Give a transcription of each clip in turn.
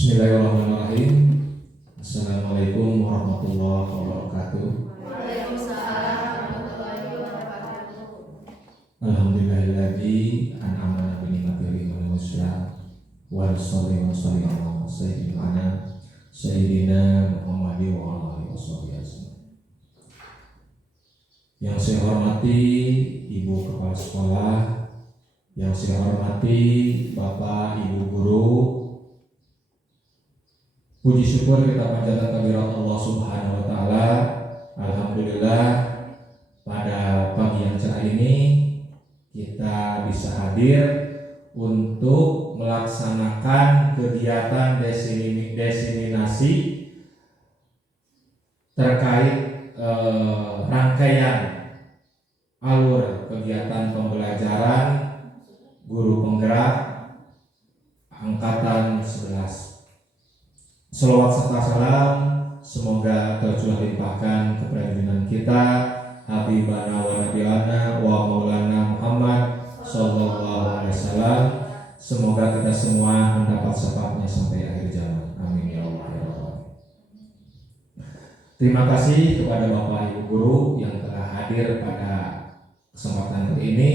Bismillahirrahmanirrahim. Assalamualaikum warahmatullahi wabarakatuh. Waalaikumsalam warahmatullahi wabarakatuh. Alhamdulillahilladzi an'ama bi ni'matihi wal Islam wa sallallahu ala sayyidina Muhammad wa alihi wasallam. Yang saya hormati Ibu Kepala Sekolah, yang saya hormati Bapak Ibu Guru. Puji syukur kita panjatkan kehadirat Allah Subhanahu wa taala. Alhamdulillah pada pagi yang cerah ini kita bisa hadir untuk melaksanakan kegiatan diseminasi terkait rangkaian alur kegiatan pembelajaran guru penggerak angkatan 11. Selawat serta salam semoga tercurah limpahkan kepada junjungan kita Habibana wa Nabiana wa Maulana Muhammad sallallahu alaihi wasallam. Semoga kita semua mendapat syafaatnya sampai akhir zaman. Amin ya Allah ya Rabbal. Terima kasih kepada Bapak Ibu Guru yang telah hadir pada kesempatan kali ini.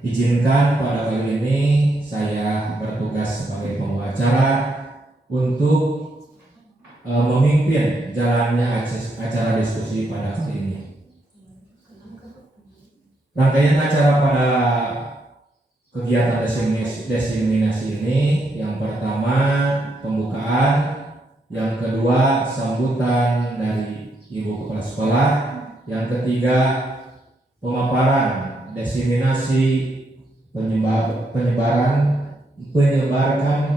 Izinkan pada kali ini saya bertugas sebagai pembawa acara untuk memimpin jalannya acara diskusi pada kali ini. Rangkaian acara pada kegiatan diseminasi ini, yang pertama pembukaan, yang kedua sambutan dari Ibu Kepala Sekolah, yang ketiga pemaparan diseminasi penyebarkan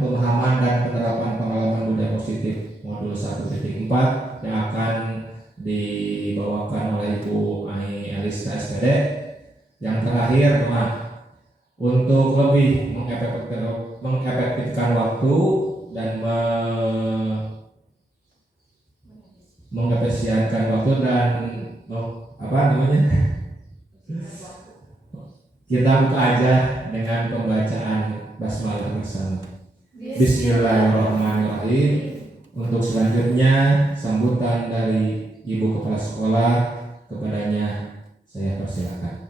pemahaman dan penerapan pengalaman budaya positif modul 1.4 yang akan dibawakan oleh Ibu Ai Eliska SPD. Yang terakhir untuk lebih mengefektifkan waktu dan mengefisienkan waktu dan kita buka aja dengan pembacaan basmalah bersama. Bismillahirrahmanirrahim. Untuk selanjutnya sambutan dari Ibu Kepala Sekolah, kepadanya saya persilakan.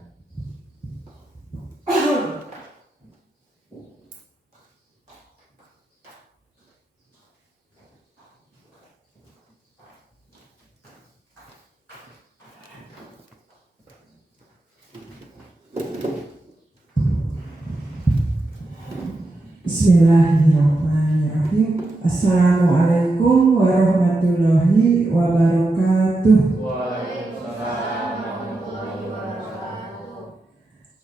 Bismillahirrahmanirrahim. Assalamualaikum warahmatullahi wabarakatuh. Waalaikumsalam warahmatullahi wabarakatuh.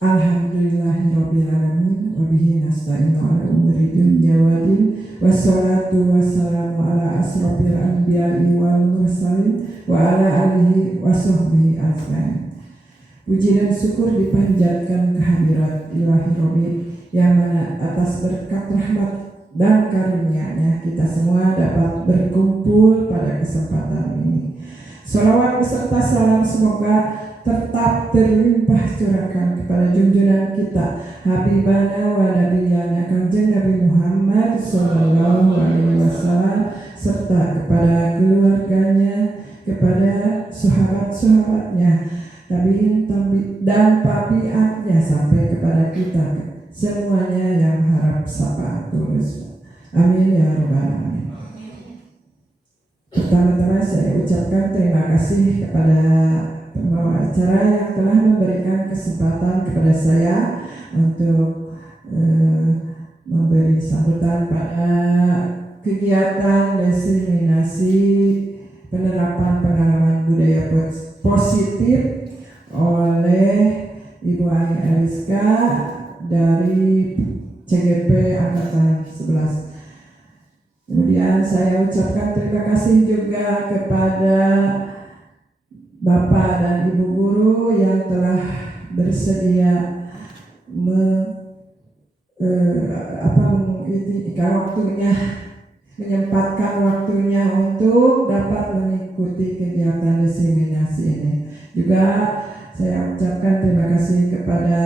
Alhamdulillahirabbil alamin wa bihi nasta'inu ala umuri dunya waddin wassalatu wassalamu ala asrofil anbiya'i wal mursalin wa ala alihi wa sahbihi ajmain. Puji dan syukur dipanjatkan kehadirat Ilahi Robin yang mana atas berkat rahmat dan karunia-Nya kita semua dapat berkumpul pada kesempatan ini. Salawat beserta salam semoga tetap terlimpah curahkan kepada junjungan kita Habibana wa Nabiyana Kanjeng Nabi Muhammad sallallahu alaihi wasallam, serta kepada keluarganya, kepada sahabat-sahabatnya, tabiin dan tabiatnya sampai kepada kita semuanya yang harap syafaat tulus. Amin ya rabbal alamin. Pertama-tama saya ucapkan terima kasih kepada pembawa acara yang telah memberikan kesempatan kepada saya untuk memberi sambutan pada kegiatan diseminasi penerapan pengalaman budaya positif oleh Ibu Ai Eliska dari CGP Angkatan 11. Kemudian saya ucapkan terima kasih juga kepada Bapak dan Ibu Guru yang telah bersedia menyempatkan waktunya untuk dapat mengikuti kegiatan diseminasi ini. Juga saya ucapkan terima kasih kepada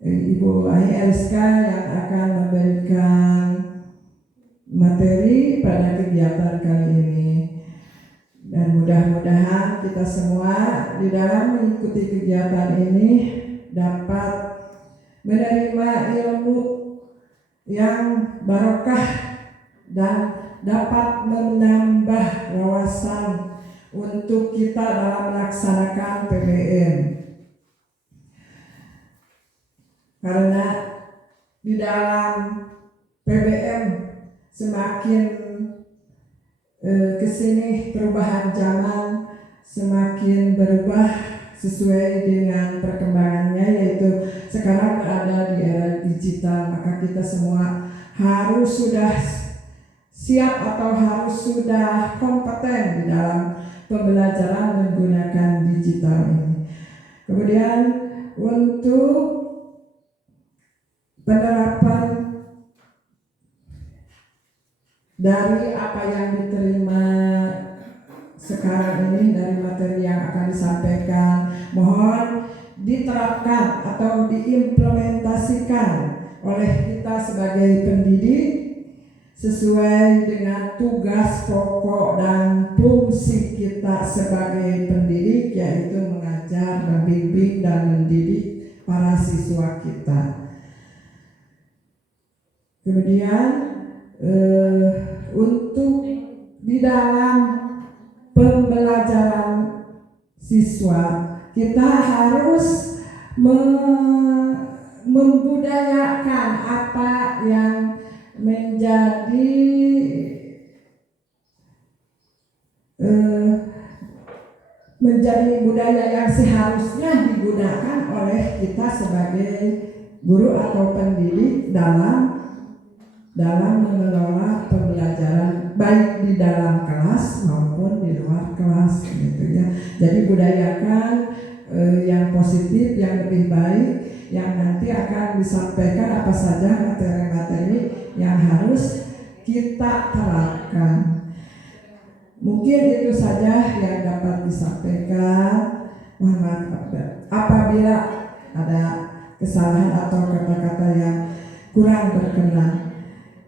Ibu Ai Eliska yang akan memberikan kegiatan kali ini. Dan mudah-mudahan kita semua di dalam mengikuti kegiatan ini dapat menerima ilmu yang barokah dan dapat menambah wawasan untuk kita dalam melaksanakan PBM. Karena di dalam PBM semakin kesini perubahan zaman semakin berubah sesuai dengan perkembangannya, yaitu sekarang berada di era digital. Maka kita semua harus sudah siap atau harus sudah kompeten di dalam pembelajaran menggunakan digital ini. Kemudian untuk penerapan dari apa yang diterima sekarang ini, dari materi yang akan disampaikan, mohon diterapkan atau diimplementasikan oleh kita sebagai pendidik sesuai dengan tugas pokok dan fungsi kita sebagai pendidik, yaitu mengajar, membimbing, dan mendidik para siswa kita. Kemudian untuk di dalam pembelajaran siswa kita harus membudayakan apa yang menjadi budaya yang seharusnya digunakan oleh kita sebagai guru atau pendidik dalam mengelola pembelajaran baik di dalam kelas maupun di luar kelas gitu ya. Jadi budayakan yang positif, yang lebih baik, yang nanti akan disampaikan apa saja materi-materi yang harus kita terapkan. Mungkin itu saja yang dapat disampaikan. Mohon maaf apabila ada kesalahan atau kata-kata yang kurang berkenan.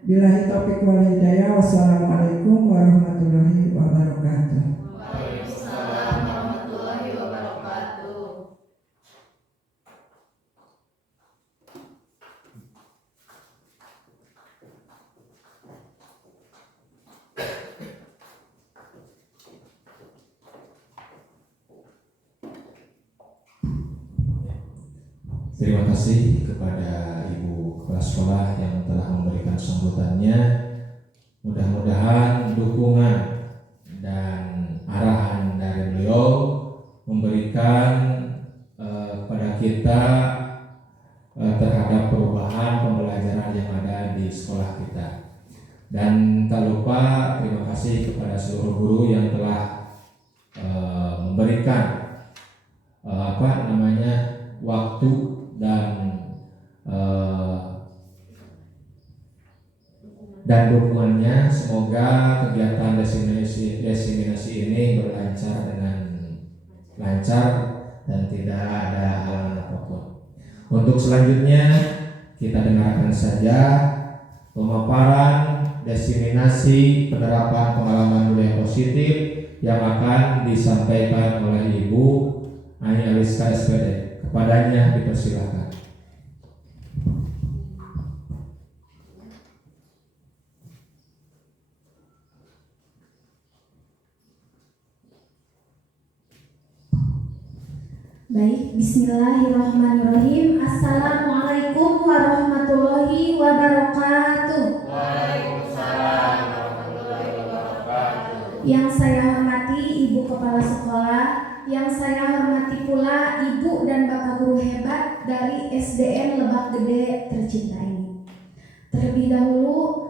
Billahi taufiq wal hidayah. Wassalamualaikum warahmatullahi wabarakatuh. Waalaikumsalam warahmatullahi wabarakatuh. Terima kasih kepada Ibu Kepala Sekolah yang telah memberikan sambutannya. Mudah-mudahan dukungan dan arahan dari beliau memberikan kepada kita terhadap perubahan pembelajaran yang ada di sekolah kita. Dan tak lupa terima kasih kepada seluruh guru yang telah memberikan waktu dan dukungannya. Semoga kegiatan diseminasi ini berlancar dengan lancar dan tidak ada halangan apapun. Untuk selanjutnya kita dengarkan saja pemaparan diseminasi penerapan pengalaman budaya positif yang akan disampaikan oleh Ibu Ani Aliska SPD. Kepadanya dipersilakan. Baik, bismillahirrahmanirrahim. Assalamualaikum warahmatullahi wabarakatuh. Waalaikumsalam warahmatullahi wabarakatuh. Yang saya hormati Ibu Kepala Sekolah, yang saya hormati pula Ibu dan Bapak Guru hebat dari SDN Lebak Gede tercinta ini. Terlebih dahulu,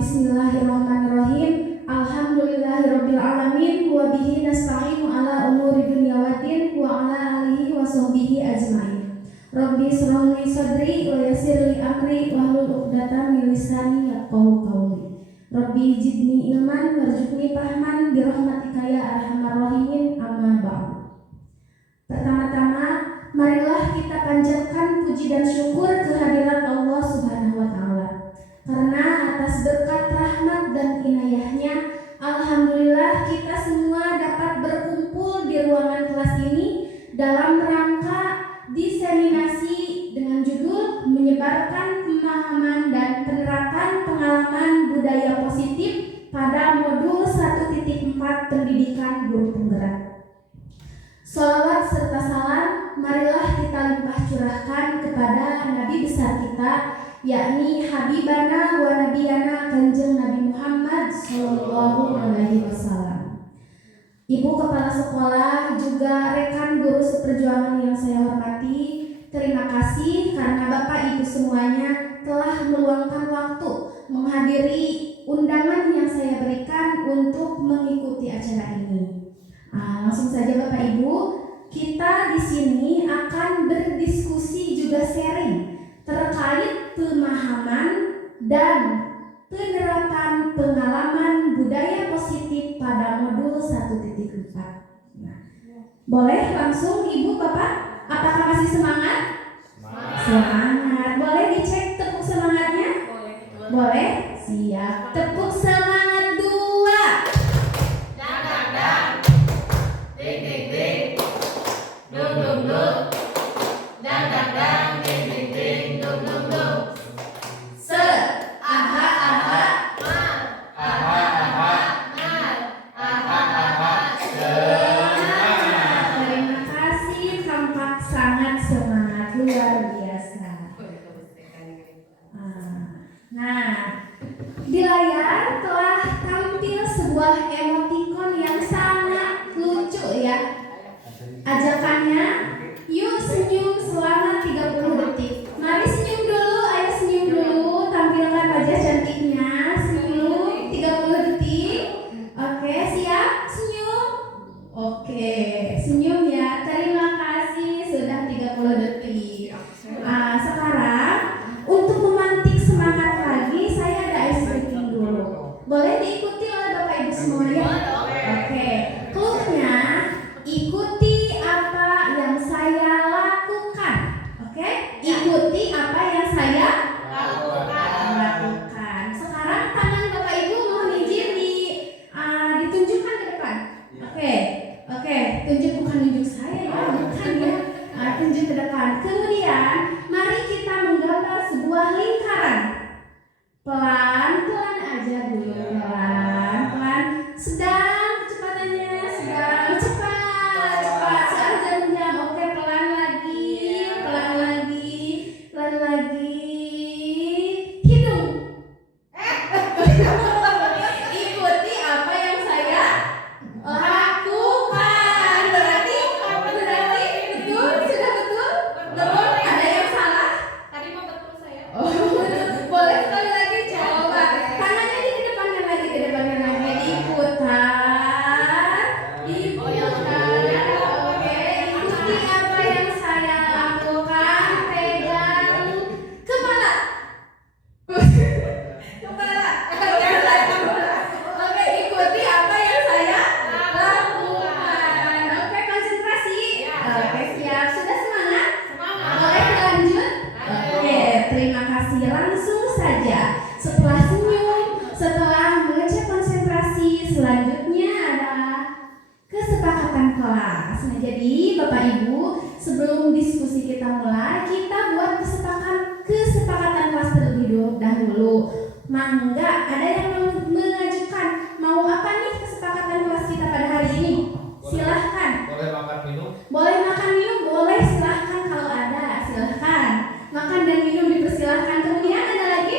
bismillahirrahmanirrahim. Alhamdulillahirabbil alamin wa bihi nasta'inu ala umuri dunya waddin wa ala alihi wa sahbihi ajmain. Rabbi shrah li sadri wa yassir li amri wahlul 'uqdatam min lisani yafqahu qawli. Rabbi zidni ilman warzuqni fahman bi rahmatika ya arhamar rahimin. Amma ba'd. Pertama-tama, marilah kita panjatkan puji dan syukur kehadirat Allah Subhanahu wa taala. Karena atas berkat rahmat dan inayahnya 4 pendidikan guru penggerak. Sholawat serta salam marilah kita limpah curahkan kepada Nabi besar kita, yakni Habibana wa Nabiyana Kanjeng Nabi Muhammad Sallallahu Alaihi Wasallam. Ibu kepala sekolah, juga rekan guru seperjuangan yang saya hormati, terima kasih karena Bapak Ibu semuanya telah meluangkan waktu menghadiri undangan yang saya berikan untuk mengikuti acara ini. Langsung saja Bapak Ibu, kita di sini akan berdiskusi juga sharing terkait pemahaman dan penerapan pengalaman budaya positif pada modul 1.4. Nah, boleh langsung Ibu Bapak, apakah masih semangat? Semangat. Boleh dicek tepuk semangatnya? Boleh? Siap. Tepuk semangat 2. Dang dang dang, ding ding ding, dung dung dung, dang dang dang, ding ding ding, dung dung dung. Se, aha aha, mal, aha aha, mal, aha aha, semangat. Terima kasih, tampak sangat semangat, luar biasa. Nah, di layar telah tampil sebuah emoticon yang sangat lucu ya. Ajakannya, yuk senyum selama 30 detik. Mari senyum dulu, ayo senyum dulu. Tampilkan wajah cantiknya, senyum 30 detik. Oke, siap? Senyum. Oke, senyum ya. Terima kasih sudah 30 detik. Sekarang untuk memantik semangat lagi, saya ada ice breaking dulu. Boleh diikuti oleh Bapak Ibu semuanya? Oke, clue-nya ikuti apa yang saya lakukan. Oke, ikuti apa yang saya lakukan. Sekarang tangan Bapak Ibu mohon izin ditunjukkan ke depan. Oke, bukan tunjuk saya ya, bukan ya. Tunjuk ke depan. Kemudian mari kita menggambar sebuah lingkaran. Pelan-pelan aja dulu, pelan-pelan. Sedang kecepatannya, sedang cepat. Searah jam-jam. Oke, pelan lagi. Hidung. Ikuti apa yang saya lakukan. Berarti betul? Sudah betul? Betul? Ada yang salah? Tadi mau betul saya. Oh, boleh sekali lagi coba. Tangannya di depannya lagi. Diputar. Oke, ikuti apa yang saya lakukan. Pegang kepala. Oke, ikuti apa yang saya lakukan. Oke, konsentrasi. Oke, siap. Sudah semangat? Boleh lanjut? Oke, terima kasih. Langsung saja. Setelah senyum, setelah mengecek konsentrasi, selanjutnya adalah kesepakatan kelas. Nah, jadi Bapak Ibu, sebelum diskusi kita mulai, kita buat kesepakatan kelas terlebih dahulu. Mangga, ada yang mengajukan mau apa nih kesepakatan kelas kita pada hari ini? Silahkan. Boleh makan minum? Boleh makan minum, boleh, silahkan kalau ada, silahkan. Makan dan minum dipersilahkan. Kemudian ada lagi?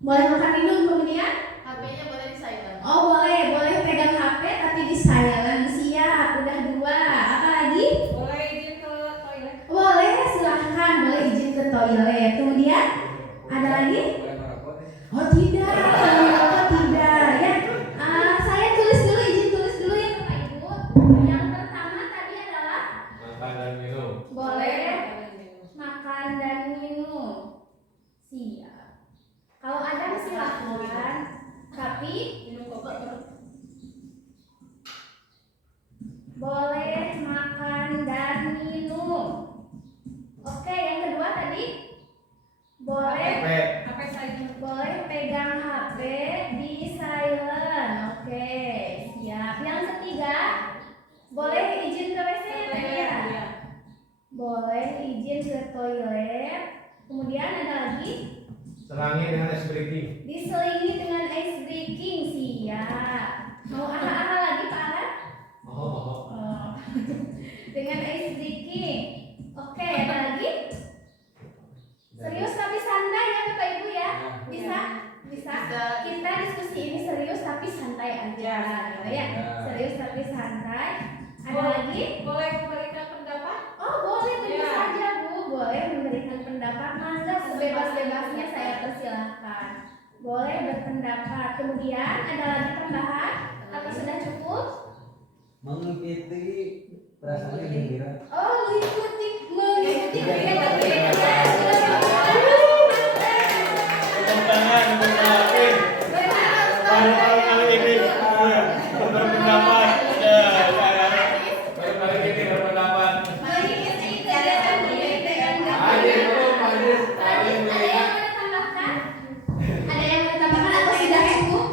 Boleh makan minum, kemudian? HP-nya boleh di silent. Oh boleh pegang HP tapi di silent. Siap, udah 2. Apa lagi? Boleh izin ke toilet. Boleh, silahkan, boleh izin ke toilet. Kemudian ada lagi? Oh tidak, tidak ya. Saya tulis dulu, izin tulis dulu ya Bapak Ibu. Yang pertama tadi adalah Makan dan minum. boleh makan dan minum. Siap. Kalau ada silahkan, tapi Minum kopi. boleh makan dan minum. Oke, yang kedua tadi boleh HP saya. boleh pegang HP di silent. Oke, siap. Yang ketiga boleh izin ke WC tadi ya. Boleh izin ke toilet. Kemudian ada lagi Serangi dengan ice breaking. diselingi dengan ice breaking. Siap. Mau aha-aha lagi Pak Alan? Oh. Dengan ice breaking. Oke, ada lagi? Serius tapi santai ya Bapak Ibu ya? Bisa? Bisa. Kita diskusi ini serius tapi santai aja, gitu ya. Serius tapi santai. Ada lagi? Boleh memberikan pendapat? Oh boleh, tentu saja Bu. Boleh memberikan pendapat. Mangga sebebas-bebasnya saya persilahkan. Boleh berpendapat. Kemudian ada lagi tambahan? Atau sudah cukup? Mengikuti perasaan gembira. Oh, mengikuti kegiatan Tepuk tangan, tepuk tangan. Baru-baru kali ini berpendapat. Baru-baru ini berpendapat. Ada yang mau ditambahkan atau sudah cukup?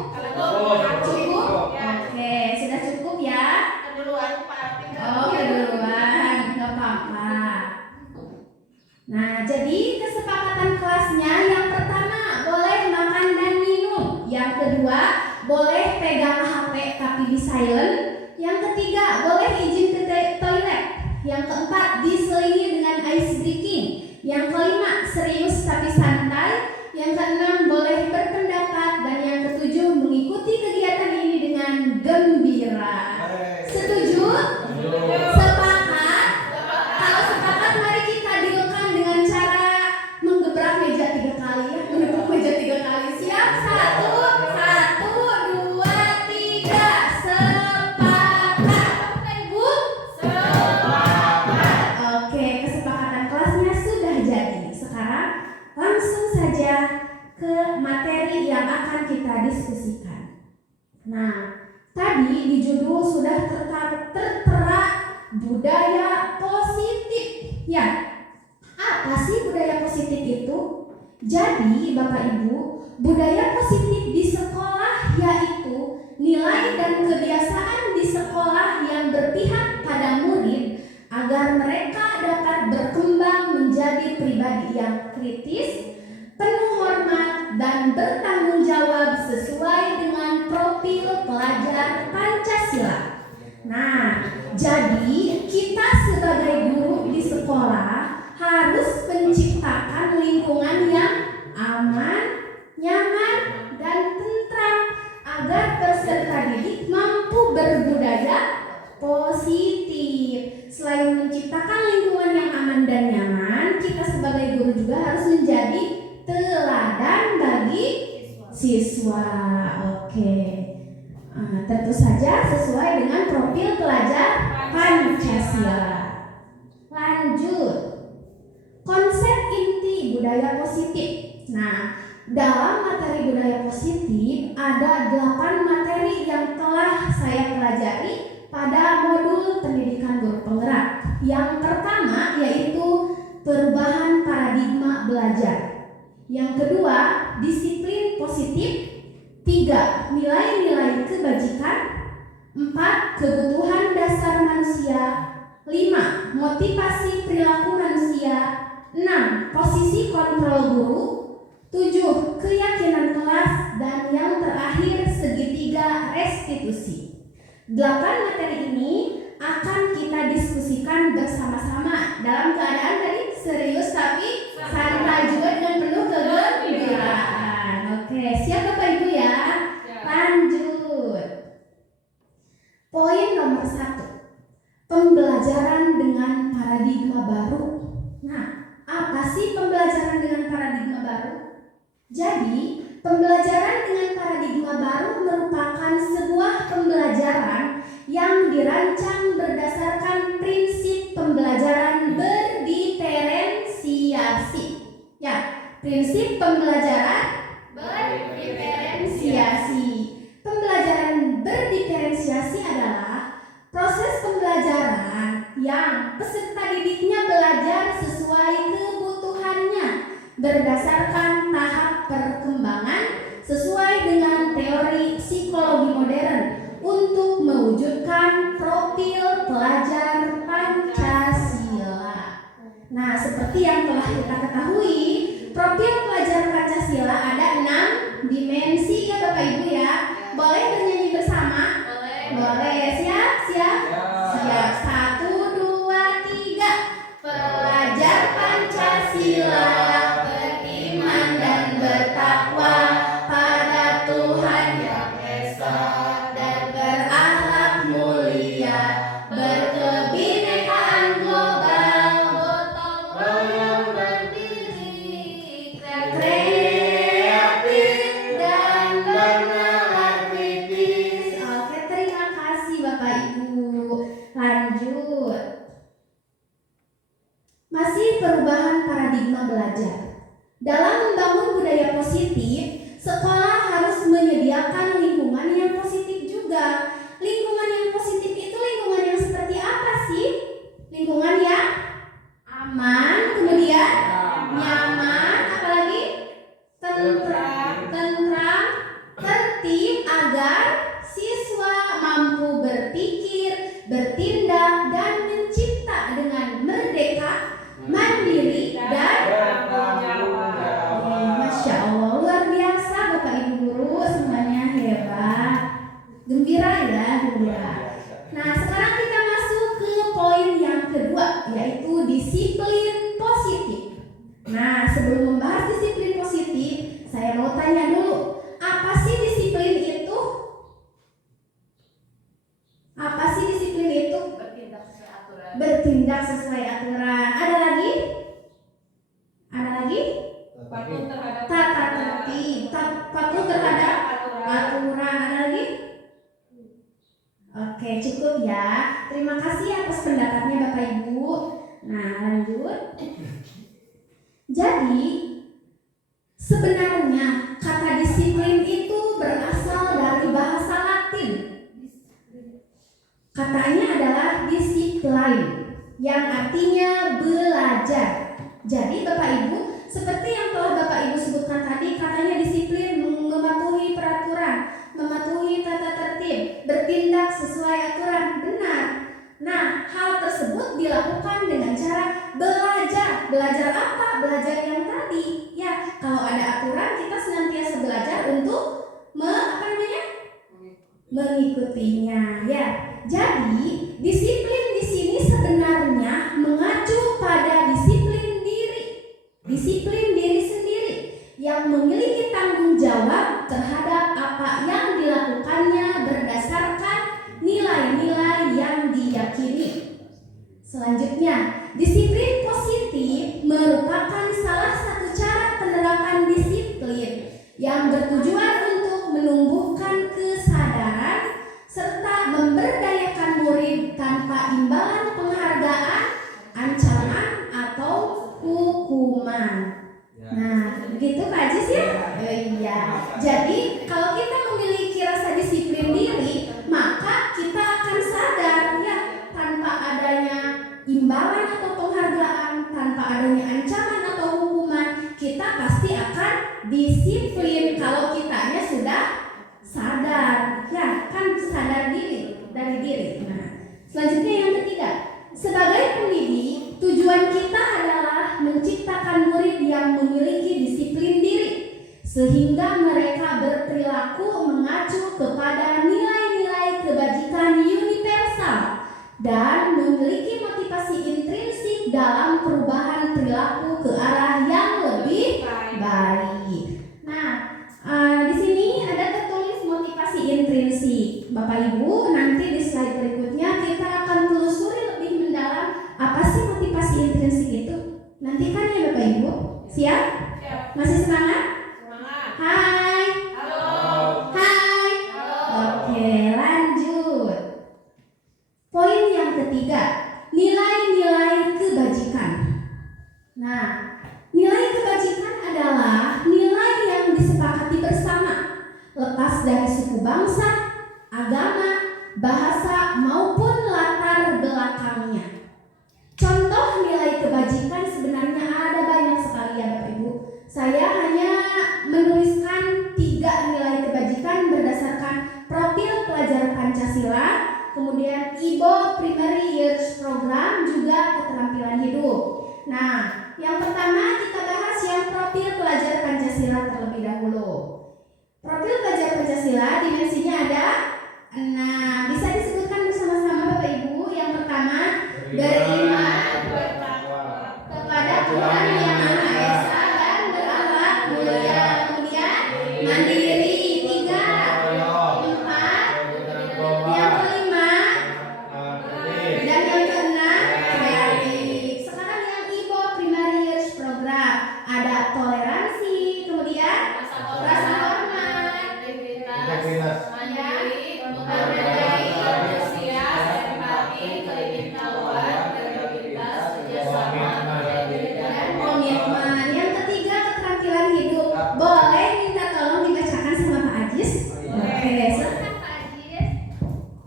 Cukup? Oke, sudah cukup ya. Keduluan Pak Arti. Oh, keduluan, nggak apa-apa. Nah, jadi kesepakatan kelasnya yang pertama boleh makan dan minum, yang kedua boleh pegang HP tapi di silent, yang ketiga boleh izin ke toilet, yang keempat diselingi dengan ice breaking, yang kelima serius tapi santai, yang keenam boleh berpendapat, dan yang ketujuh mengikuti kegiatan ini dengan gembira. Setuju? Sepakat? Kalau sepakat mari kita dealkan dengan cara menggebrak meja 3 kali ya, menepuk meja 3 kali. Siap? 1, 2, 3. Sepakat. Bapak Ibu? Sepakat. Oke, kesepakatan kelasnya sudah jadi. Sekarang langsung saja ke materi yang akan kita diskusikan. Nah, tadi di judul sudah tertera budaya positif. Ya, apa sih budaya positif itu? Jadi Bapak Ibu, budaya positif di sekolah yaitu nilai dan kebiasaan di sekolah yang berpihak pada murid agar mereka dapat berkembang menjadi pribadi yang kritis, penuh hormat, dan bertanggung jawab sesuai dengan profil pelajar Pancasila. Nah, jadi kita sebagai guru di sekolah harus menciptakan lingkungan yang aman, nyaman, dan tentram agar peserta didik mampu berbudaya positif. Selain menciptakan lingkungan yang aman dan nyaman, kita sebagai guru juga harus menjadi teladan bagi siswa. Oke. Tentu saja sesuai dengan profil pelajar Pancasila. Lanjut. Konsep inti budaya positif. Nah, dalam materi budaya positif ada 8 materi yang telah saya pelajari pada modul pendidikan guru penggerak. Yang pertama yaitu perubahan paradigma belajar. Yang kedua, disiplin positif. 3. Nilai-nilai kebajikan. 4. Kebutuhan dasar manusia. 5. Motivasi perilaku manusia. 6. Posisi kontrol guru. 7. Keyakinan kelas. Dan yang terakhir segitiga restitusi. 8 materi ini akan kita diskusikan bersama-sama dalam keadaan tadi serius tapi santai juga dengan penuh kegembiraan. Oke, siap Bapak Ibu ya? Lanjut. Poin nomor 1. Pembelajaran dengan paradigma baru. Nah, apa sih pembelajaran dengan paradigma baru? Jadi, pembelajaran dengan paradigma baru merupakan sebuah pembelajaran yang dirancang berdasarkan prinsip pembelajaran berdiferensiasi. Ya, prinsip pembelajaran berdiferensiasi. Pembelajaran berdiferensiasi adalah proses pembelajaran yang peserta didiknya belajar sesuai kebutuhannya berdasarkan tahap perkembangan sesuai dengan teori psikologi modern untuk mewujudkan profil pelajar Pancasila. Nah, seperti yang telah kita ketahui, profil pelajar Pancasila ada 6 dimensi ya Bapak Ibu ya. Boleh bernyanyi bersama? biar positif, sekolah harus menyediakan lingkungan yang positif juga. Lingkungan yang positif itu lingkungan yang seperti apa sih? Lingkungan yang aman, kemudian nyaman, apalagi tentram, tertib agar siswa mampu berpikir, bertindak, dan mencipta dengan merdeka, mandiri, dan Masya Allah, luar biasa Bapak Ibu Guru, semuanya hebat. Gembira ya, gembira. Nah, sekarang kita masuk ke poin yang kedua, yaitu disiplin positif. Nah, sebelum membahas disiplin positif, saya mau tanya dulu, apa sih disiplin itu? Apa sih disiplin itu? Bertindak sesuai aturan. Bertindak sesuai aturan. Ada lagi? Ada lagi? Patuh terhadap Tata tertib, patuh terhadap aturan. Ada lagi? Oke, cukup ya. Terima kasih atas pendapatnya Bapak Ibu. Nah, lanjut. Jadi, sebenarnya kata disiplin itu berasal dari bahasa Latin. Katanya adalah disiplin, yang artinya belajar. Jadi Bapak Ibu, seperti yang telah Bapak Ibu sebutkan tadi, katanya disiplin mematuhi peraturan, mematuhi tata tertib, bertindak sesuai aturan. Benar. Nah, hal tersebut dilakukan dengan cara belajar. Belajar apa? Belajar yang tadi. Ya, kalau ada aturan kita senantiasa belajar untuk mengikutinya. Ya. Jadi, disiplin di sini sebenarnya mengacu pada disiplin diri. Disiplin diri sendiri yang memiliki tanggung jawab terhadap apa yang dilakukannya berdasarkan nilai-nilai yang diyakini. Selanjutnya, disiplin positif merupakan salah satu cara penerapan disiplin yang bertujuan untuk menumbuhkan kesadaran serta memberdayakan murid tanpa imbalan penghargaan, ancaman, atau hukuman. Nah, begitu Pak Ajis ya? Iya. Jadi kalau kita memiliki rasa disiplin diri, maka kita akan sadar ya, tanpa adanya imbalan atau penghargaan, tanpa adanya ancaman atau hukuman, kita pasti akan disiplin kalau kitanya sudah sadar. Ya, kan sadar diri dari diri. Nah, selanjutnya yang ketiga, sebagai pendidik, tujuan kita adalah menciptakan murid yang memiliki disiplin diri, sehingga mereka berperilaku mengacu kepada nilai-nilai kebajikan universal dan memiliki motivasi intrinsik dalam perubahan perilaku ke arah yang lebih baik. Nah, di sini ada tertulis motivasi intrinsik. Bapak Ibu, nanti di slide berikutnya kita akan telusuri lebih mendalam apa sih motivasi intrinsik itu. Nantikan ya Bapak Ibu. Siap? Masih semangat? Semangat. Hai. Halo. Hai. Oke, lanjut. Poin yang ketiga, nilai-nilai kebajikan. Nah, nilai kebajikan adalah nilai yang disepakati bersama, lepas dari suku bangsa, agama, bahasa, maupun latar belakangnya. Contoh nilai kebajikan sebenarnya ada banyak sekali ya Bapak Ibu. Saya hanya menuliskan 3 nilai kebajikan berdasarkan profil pelajar Pancasila, kemudian IBO Primary Years Program, juga keterampilan hidup. Nah, yang pertama kita bahas yang profil pelajar Pancasila terlebih dahulu. Profil pelajar Pancasila dimensinya ada 6. Bisa disebutkan bersama-sama Bapak Ibu. Yang pertama, beriman kepada Tuhan Yang Maha Esa dan berakhlak mulia. Kemudian mandiri. 3, 4, yang kelima, dan yang keenam kreatif. Sekarang yang IBO Primary Years Program ada toleransi, kemudian rasa hormat, Integritas, mandiri, menghargai, antusias, empati, keingintahuan, kreativitas, kerjasama, dan komitmen. Yang ketiga, keterampilan hidup. Boleh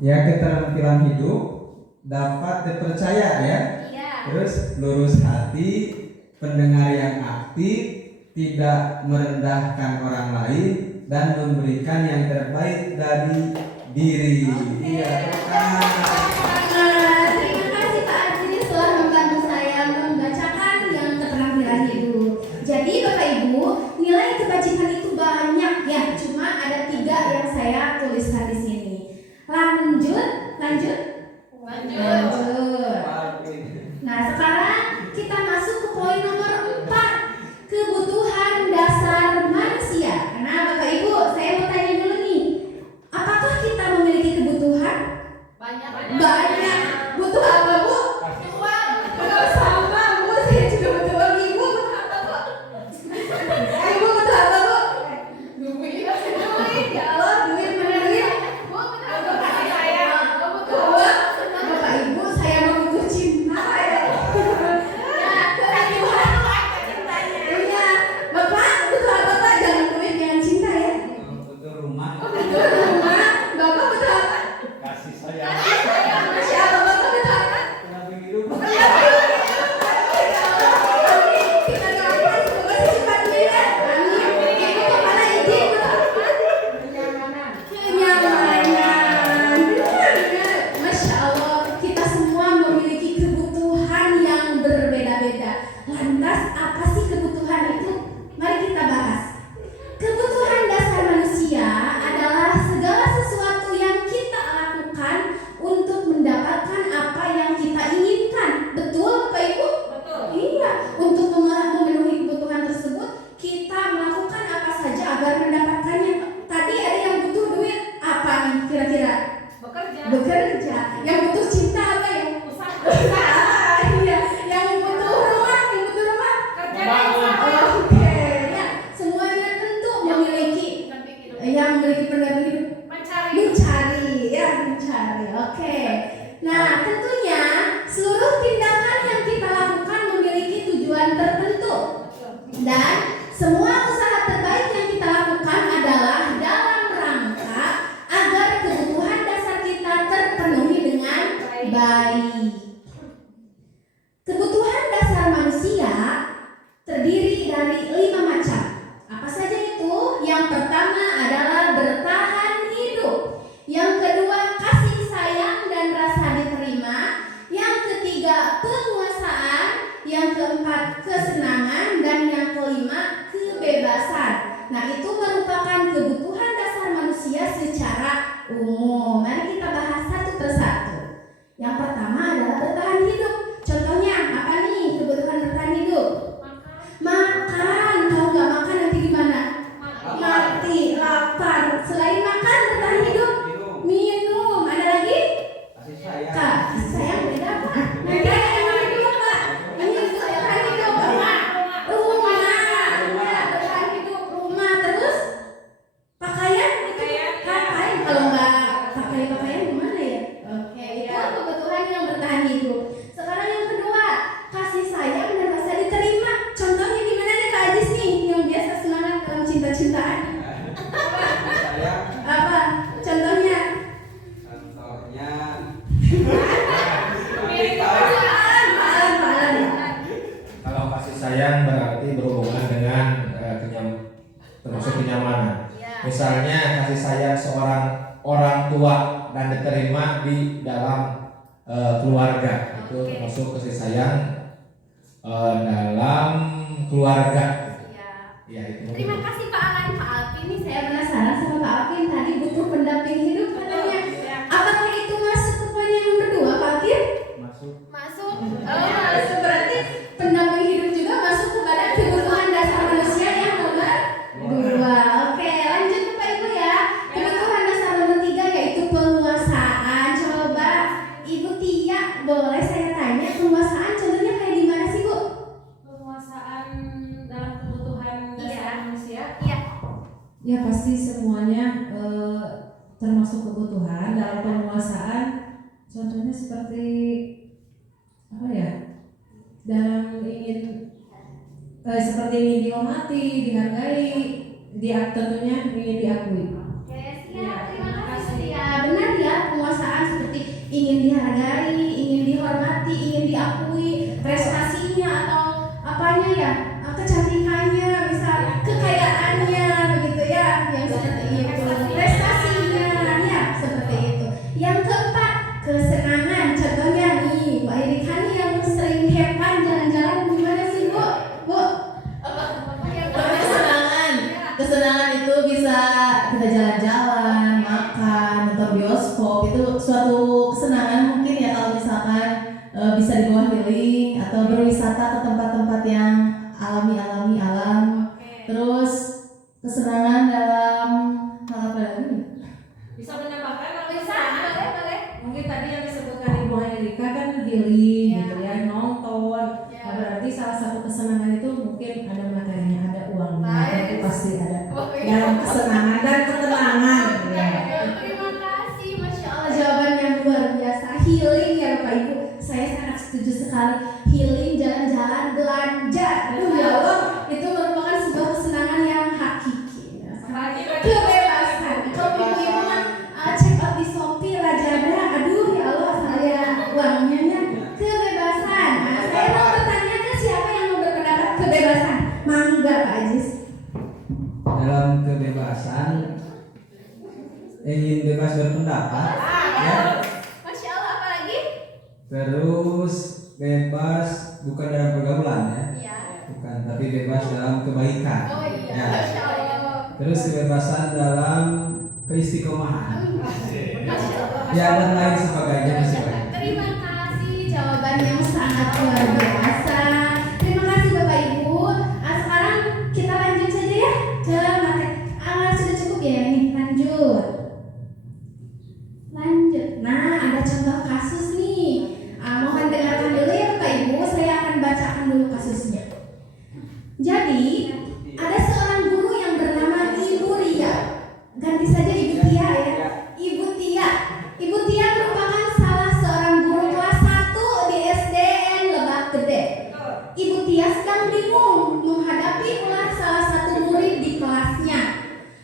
Ya, keterampilan hidup dapat dipercaya ya. Iya. Terus lurus hati, pendengar yang aktif, tidak merendahkan orang lain, dan memberikan yang terbaik dari diri. Iya, kan. Terima kasih Pak Aziz telah membantu saya membacakan yang keterampilan hidup. Jadi Bapak Ibu, nilai kebajikan itu banyak ya, cuma ada 3 yang saya tuliskan di sini. Lanjut. Nah, sekarang kita masuk ke poin nomor 4, kebutuhan dasar manusia. Nah, Bapak Ibu, saya mau tanya dulu nih, apakah kita memiliki kebutuhan? Banyak. Butuh apa, Bu? Uang. Kalau sama, Bu, saya juga butuh uang. Ibu butuh apa, Bu? Ibu butuh apa, Bu? Duit. Ya Allah, duit mana duit? Bu, betul kasih saya. Bu, betul. Uang. Bapak Ibu, saya mau butuh cinta ya. Nah, kebutuhan. Iya, Bapak butuh apa, Pak? Jangan duit, jangan cinta ya. Butuh rumah. Butuh rumah. Bapak butuh apa? Kasih sayang. Masya Allah, Bapak butuh apa? Pendamping hidup. Kita doakan semoga secepat duit ya. Amin. Ibu kepala izin butuh apa? Kenyamanan. Benar. Masya Allah, kita semua memiliki kebutuhan yang berbeda-beda. Lantas apa sih kebutuhan itu? Mari kita bahas. Kebutuhan dasar manusia adalah segala sesuatu yang kita lakukan untuk mendapatkan apa yang kita inginkan. Betul, Bapak Ibu? Betul. Iya, untuk memenuhi kebutuhan tersebut kita melakukan apa saja agar mendapatkannya. Tadi ada yang butuh duit, apa nih kira-kira? Bekerja. Yang butuh cinta apa ya? Usaha. Iya, yang butuh rumah. Oke, ya, semuanya tentu memiliki yang memiliki pendamping hidup mencari. Oke. Nah, tentunya seluruh tindakan yang kita lakukan memiliki tujuan tertentu. Dan semua usaha terbaik yang kita lakukan adalah dalam rangka agar kebutuhan dasar kita terpenuhi dengan baik. Kebutuhan dasar manusia terdiri dari 5 macam. Apa saja itu? Yang pertama adalah bertahan hidup. Yang kedua, kasih sayang dan rasa diterima. Yang ketiga, penguasaan. Yang keempat, kesenangan. Dan yang kelima, kebebasan. Nah, itu merupakan kebutuhan dasar manusia secara umum. Mari kita bahas satu persatu. Yang pertama adalah bertahan hidup. Contohnya apa nih kebutuhan bertahan hidup? Makan. Kalau nggak makan nanti gimana? Mati, lapar. Selain makan bertahan hidup, minum. Ada lagi? Kasih sayang. Kasih sayang beda apa? Nanti ada yang hidup Pak. Ini bertahan hidup apa? Rumah. Ya, bertahan hidup rumah. Terus pakaian itu pakaian. Kalau nggak pakai pakaian gimana ya? Oke, itu kebutuhan yang bertahan hidup. Sekarang yang kedua, kasih sayang dan rasa diterima. Contohnya gimana nih Kak Aziz nih yang biasa semangat dalam cinta-cintaan? Sayang. Apa? Contohnya? Palan. Kalau kasih sayang berarti berhubungan dengan termasuk kenyamanan. Misalnya kasih sayang seorang orang tua dan diterima di dalam keluarga, itu termasuk kasih sayang dalam keluarga. Ya, itu. Terima kasih Pak Alan. Pak Alvin, ini saya penasaran sama Pak Alvin tadi butuh pendamping hidup katanya. Apakah itu masuk ke poin yang nomor 2, Pak Alvin? Masuk. Masuk, berarti pendamping hidup juga masuk kepada kebutuhan dasar manusia yang nomor 2. Oke, lanjut Bapak Ibu ya. Kebutuhan dasar nomor 3 yaitu penguasaan. Coba Ibu Tia, boleh saya tanya penguasaan contohnya kayak gimana sih Bu? Penguasaan dalam kebutuhan dasar manusia. Ya pasti semuanya termasuk kebutuhan dalam penguasaan. Contohnya seperti apa ya? Dalam ingin seperti ingin dihormati, dihargai, tentunya ingin diakui. Oke, siap. Terima kasih Tia. Benar ya, penguasaan kesenangan itu bisa kita jalan-jalan, makan, nonton bioskop, itu suatu kesenangan mungkin ya kalau misalkan bisa dibawa healing atau berwisata ke tempat-tempat yang alami alam. Terus kesenangan dalam hal apa lagi? Bisa menambahkan atau Bisa, boleh. mungkin tadi yang disebutkan Ibu Erika kan healing gitu ya, nonton. Ya. Nah, berarti salah satu kesenangan itu mungkin ada materinya, ada uangnya, Baik. itu pasti ada Oh, iya. dalam kesenangan dan ketenangan. Ya. Terima kasih, Masya Allah, jawaban yang luar biasa. Healing ya Bapak Ibu, saya sangat setuju sekali. Healing, jalan-jalan, belanja, ya Allah, itu merupakan sebuah kesenangan yang hakiki. Kebebasan. Kalau ibu-ibu mah check out di Shopee, Lazada, aduh ya Allah, saya uangnya nya. Kebebasan. Nah, saya mau bertanya ke siapa yang mau berpendapat kebebasan? Mangga Pak Ajis. Dalam kebebasan ingin bebas berpendapat ya. Masya Allah, apa lagi? Terus bebas bukan dalam pergaulan ya. Iya. Bukan, tapi bebas dalam kebaikan. Oh iya, Ya. Masya Allah. Terus kebebasan dalam keistiqomahan. Masya Allah. Ya dan lain sebagainya masih banyak. Terima kasih, jawaban yang sangat luar biasa. Terima kasih Bapak Ibu. Sekarang kita lanjut saja ya ke materi. Sudah cukup ya nih, lanjut. Nah, ada contoh kasus nih. Mohon dengarkan dulu ya Bapak Ibu. Saya akan bacakan dulu kasusnya. Jadi, ada seorang guru yang bernama Ibu Ria. Ganti saja Ibu Tia ya. Ibu Tia. Ibu Tia merupakan salah seorang guru kelas 1 di SDN Lebak Gede. Ibu Tia sedang bingung menghadapi ulah salah satu murid di kelasnya.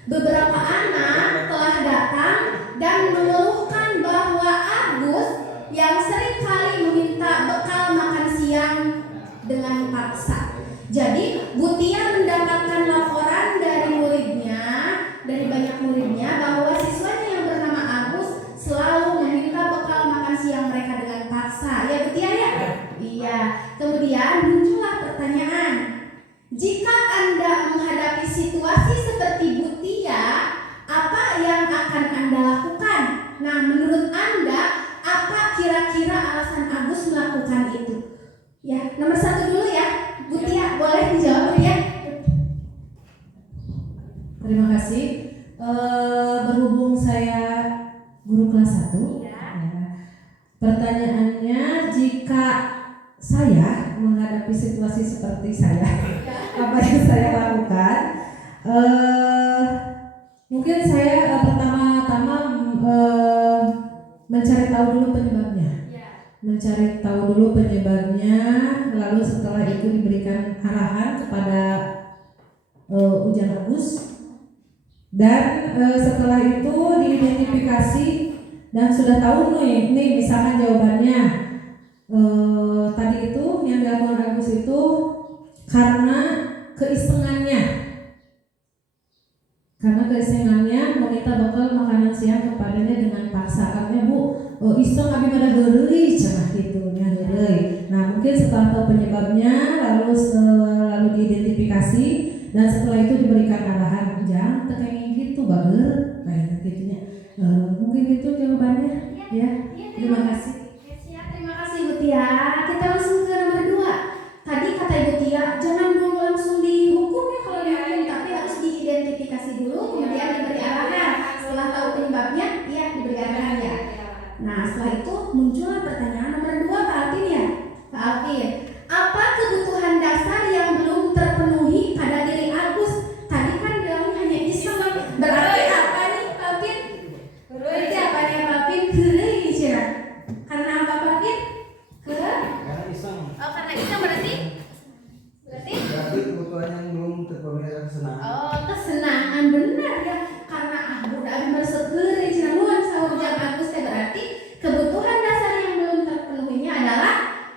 Beberapa anak telah datang dan mengeluhkan bahwa Agus yang sering kali meminta bekal makan siang dengan paksa. Jadi Bu Tia mendapatkan laporan dari muridnya, dari banyak muridnya, bahwa siswanya yang bernama Agus selalu meminta bekal makan siang mereka dengan paksa. Ya Bu Tia ya? Iya. Kemudian muncullah pertanyaan. Jika Anda menghadapi situasi seperti Bu Tia, apa yang akan Anda lakukan? Nah, menurut Anda, apa kira-kira alasan Agus melakukan itu? Ya, nomor 1 dulu ya, Bu Tia, boleh dijawab Bu Tia? Terima kasih. Berhubung saya guru kelas 1, Iya. ya, pertanyaannya jika saya menghadapi situasi seperti saya, apa yang saya lakukan? Mungkin saya pertama-tama mencari tahu dulu penyebabnya. Mencari tahu dulu penyebabnya, lalu setelah itu diberikan arahan kepada ujian Agus, dan setelah itu diidentifikasi dan sudah tahu nih misalkan jawabannya tadi itu yang dilakukan Agus itu karena keisengannya meminta bekal makanan siang kepadanya dengan paksa. Katanya Bu, iseng abi pada heureuy cenah kitu nya heureuy. Nah, mungkin setelah tahu penyebabnya lalu diidentifikasi dan setelah itu diberikan arahan jangan tekengin gitu bageur kayak gitunya. Mungkin itu jawabannya ya. Terima kasih. Siap, terima kasih Bu Tia. Kita langsung ke nomor 2. Tadi kata Ibu Tia, jangan dulu langsung dihukum ya kalau dihukum, tapi harus diidentifikasi dulu, kemudian diberi arahan. Setelah tahu penyebabnya, ya diberi arahan ya. Nah, setelah itu muncullah pertanyaan nomor 2 Pak Alvin ya. Pak Alvin, apa kebutuhan dasar yang belum terpenuhi pada diri Agus? Tadi kan bilangnya hanya iseng, berarti apa nih Pak Alvin? Berarti apa nih Pak Alvin? Heureuy cenah. Karena apa Pak Alvin? Karena iseng. Oh, karena itu berarti Berarti kebutuhan yang belum terpenuhi adalah kesenangan. oh, kesenangan benar ya. Karena udah masuk heureuy cenah mun sahur jam Agus teh berarti kebutuhan dasar yang belum terpenuhinya adalah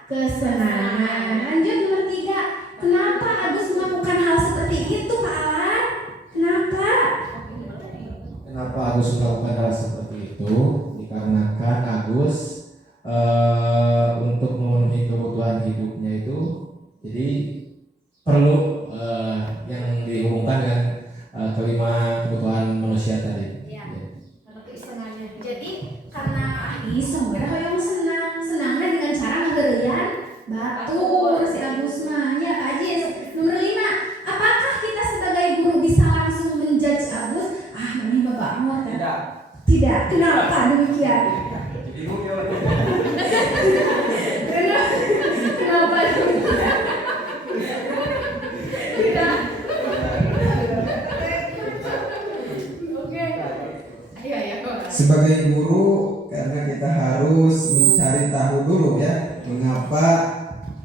kesenangan. Lanjut nomor 3. Kenapa Agus melakukan hal seperti itu Pak Alan? Kenapa? Kenapa Agus melakukan hal seperti itu? Dikarenakan Agus untuk memenuhi kebutuhan hidupnya itu, jadi perlu yang dihubungkan dengan kelima kebutuhan manusia tadi. Ya, karena keisengannya. Jadi karena iseng, mereka yang senangnya dengan cara ngegerian batur si Agus mah. Ya Pak Haji, nomor 5, apakah kita sebagai guru bisa langsung menjudge Agus? Ini Bapak Amor kan? Tidak. Kenapa demikian? Kenapa demikian? Tidak. Oke. Iya, kok. Sebagai guru, karena kita harus mencari tahu dulu ya, mengapa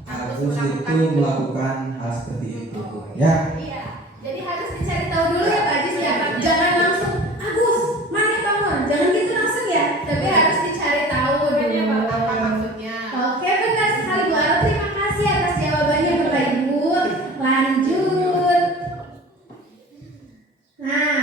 Agus itu melakukan hal seperti itu, ya. Iya. Jadi harus dicari tahu dulu ya Pak Haji ya. Jangan langsung Agus, mana Pak Amor? Jangan gitu langsung ya. Tapi harus dicari tahu dulu. Apa maksudnya? Oke, benar sekali Bu Aro. Terima kasih atas jawabannya Bapak Ibu. Lanjut. Nah,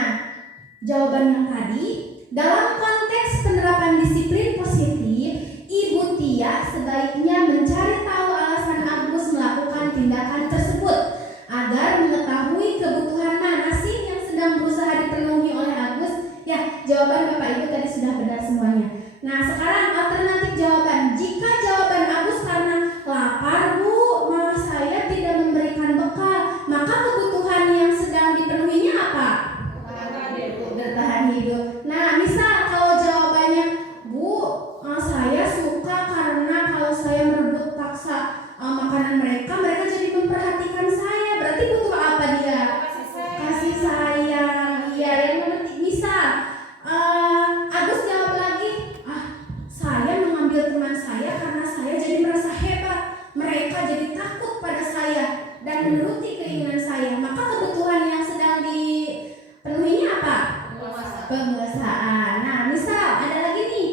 jawaban yang tadi dalam konteks penerapan disiplin positif, Ibu Tia sebaiknya mencari tahu alasan Agus melakukan tindakan tersebut agar mengetahui kebutuhan mana sih yang sedang berusaha dipenuhi oleh Agus. Ya, jawaban Bapak Ibu tadi sudah benar semuanya. Nah, sekarang alternatif jawaban. Jika jawaban Agus karena lapar Bu, mama saya tidak memberikan bekal, maka kebutuhan yang sedang dipenuhinya apa? Bertahan hidup. Nah, misal kalau jawabannya Bu, saya suka karena kalau saya merebut paksa makanan mereka jadi memperhatikan saya. Berarti butuh apa dia? Kasih sayang. Iya, yang memetik. Misal Agus jawab lagi, saya mengambil teman saya karena saya jadi merasa hebat. Mereka jadi takut pada saya dan menuruti keinginan saya. Maka kebutuhan yang sedang dipenuhinya apa? Penguasaan. Nah, misal ada lagi nih,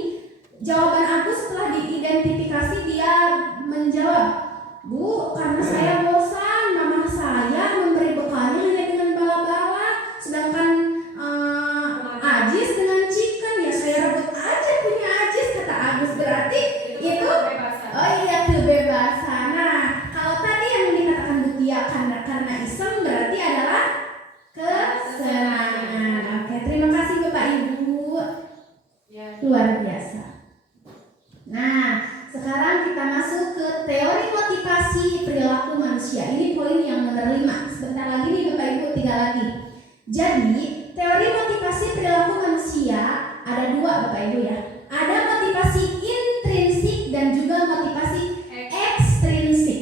jawaban Agus setelah diidentifikasi dia menjawab, Bu, karena saya bosan, mama saya memberi bekalnya hanya dengan bala-bala, sedangkan Ajis dengan chicken, ya saya rebut aja punya Ajis, kata Agus. Berarti itu kebebasan. Nah, kalau tadi yang dikatakan Bu Tia karena iseng, berarti adalah kesenangan. Oke, terima kasih Bapak Ibu. Luar biasa. Nah, sekarang kita masuk ke teori motivasi perilaku manusia. Ini poin yang nomor 5. Sebentar lagi nih Bapak Ibu, 3 lagi. Jadi, teori motivasi perilaku manusia ada 2 Bapak Ibu ya. Ada motivasi intrinsik dan juga motivasi ekstrinsik.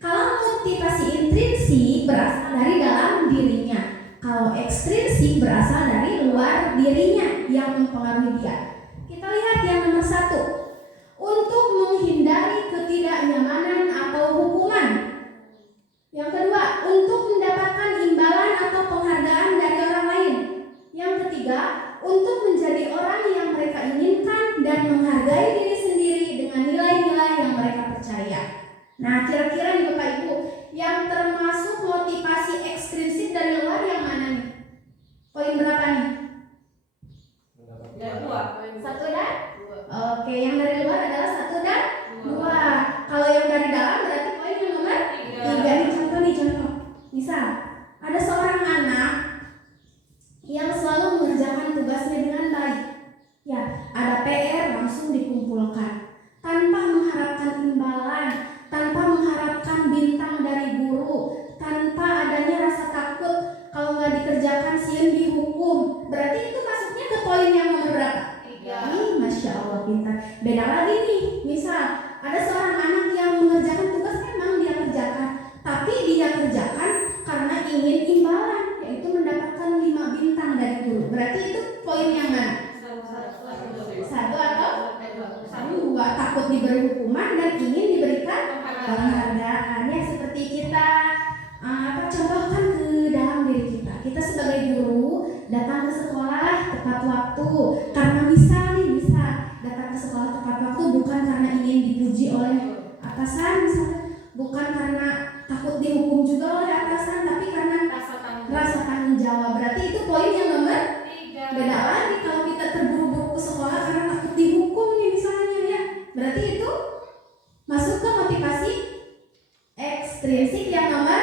Kalau motivasi intrinsik berasal dari dalam dirinya. Kalau ekstrinsik berasal dari luar dirinya yang mempengaruhi dia. Kita lihat yang nomor 1. Untuk menghindari ketidaknyamanan atau hukuman. Yang kedua, untuk mendapatkan imbalan atau penghargaan dari orang lain. Yang ketiga, untuk menjadi orang yang mereka inginkan dan menghargai diri sendiri dengan nilai-nilai yang mereka percaya. Nah, kira-kira nih Bapak Ibu, yang termasuk motivasi ekstrinsik dari luar yang mana nih? Poin berapa nih? Yang 2. 1 dan 2. Oke, yang dari luar adalah 1 dan 2. Kalau yang dari dalam berarti poin yang nomor 3. Nih contoh. Misal, ada seorang anak yang selalu mengerjakan tugasnya dengan baik. Ya, ada PR langsung dikumpulkan tanpa mengharapkan imbalan, tanpa mengharapkan bintang dari guru, tanpa adanya rasa takut kalau nggak dikerjakan sieun dihukum. Berarti itu masuknya ke poin yang nomor berapa? 3. Ih, Masya Allah pintar. Beda lagi nih, misal ada seorang anak yang mengerjakan tugas memang dia kerjakan, tapi dia kerjakan karena ingin imbalan, yaitu mendapatkan 5 bintang dari guru. Berarti itu poin yang mana? 1 atau 2? Takut diberi hukuman dan ingin diberikan penghargaan. Ya, seperti kita contohkan ke dalam diri kita. Kita sebagai guru datang ke sekolah tepat waktu karena bisa datang ke sekolah tepat waktu bukan karena ingin dipuji oleh atasan misalnya, bukan karena takut dihukum juga oleh atasan, tapi karena rasa tanggung jawab. Berarti itu poin yang nomor 3. Beda lagi kalau kita terburu-buru ke sekolah karena takut dihukum nih misalnya ya. Berarti itu masuk ke motivasi ekstrinsik yang nomor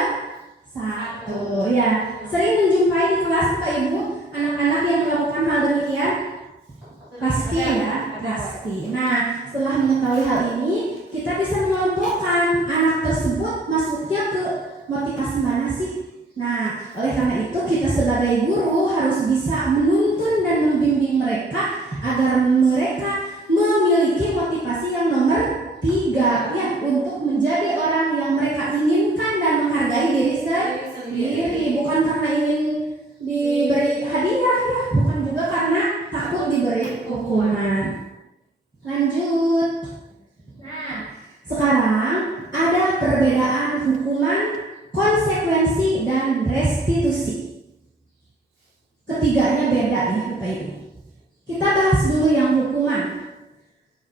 1 ya. Sering menjumpai di kelas Bapak Ibu pasti. Nah, setelah mengetahui hal ini, kita bisa mengelompokkan anak tersebut masuknya ke motivasi mana sih? Nah, oleh karena itu kita sebagai guru harus bisa menuntun dan membimbing mereka agar mereka memiliki motivasi yang nomor 3 ya, untuk menjadi orang yang mereka inginkan dan menghargai diri sendiri, bukan karena ingin diberi hadiah ya, bukan juga karena takut diberi hukuman. Lanjut. Nah, sekarang ada perbedaan hukuman, konsekuensi dan restitusi. Ketiganya beda ya Bapak Ibu. Kita bahas dulu yang hukuman.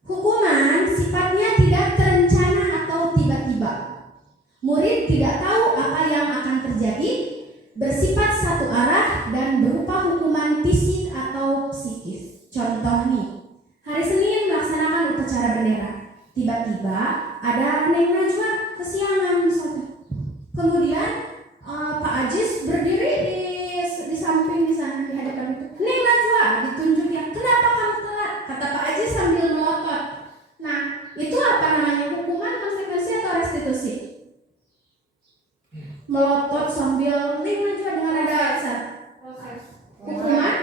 Hukuman sifatnya tidak terencana atau tiba-tiba. Murid tidak tahu apa yang akan terjadi, bersifat satu arah dan berupa hukuman fisik atau psikis. Contoh nih, hari Senin melaksanakan upacara bendera. Tiba-tiba ada Neng Najwa kesiangan misalnya. Kemudian Pak Ajis berdiri di samping di sana di hadapan itu. Neng Najwa ditunjuk ya. Kenapa kamu telat? Kata Pak Ajis sambil melotot. Nah, itu apa namanya? Hukuman, konsekuensi atau restitusi? Melotot sambil Neng Najwa dengan ada hukuman?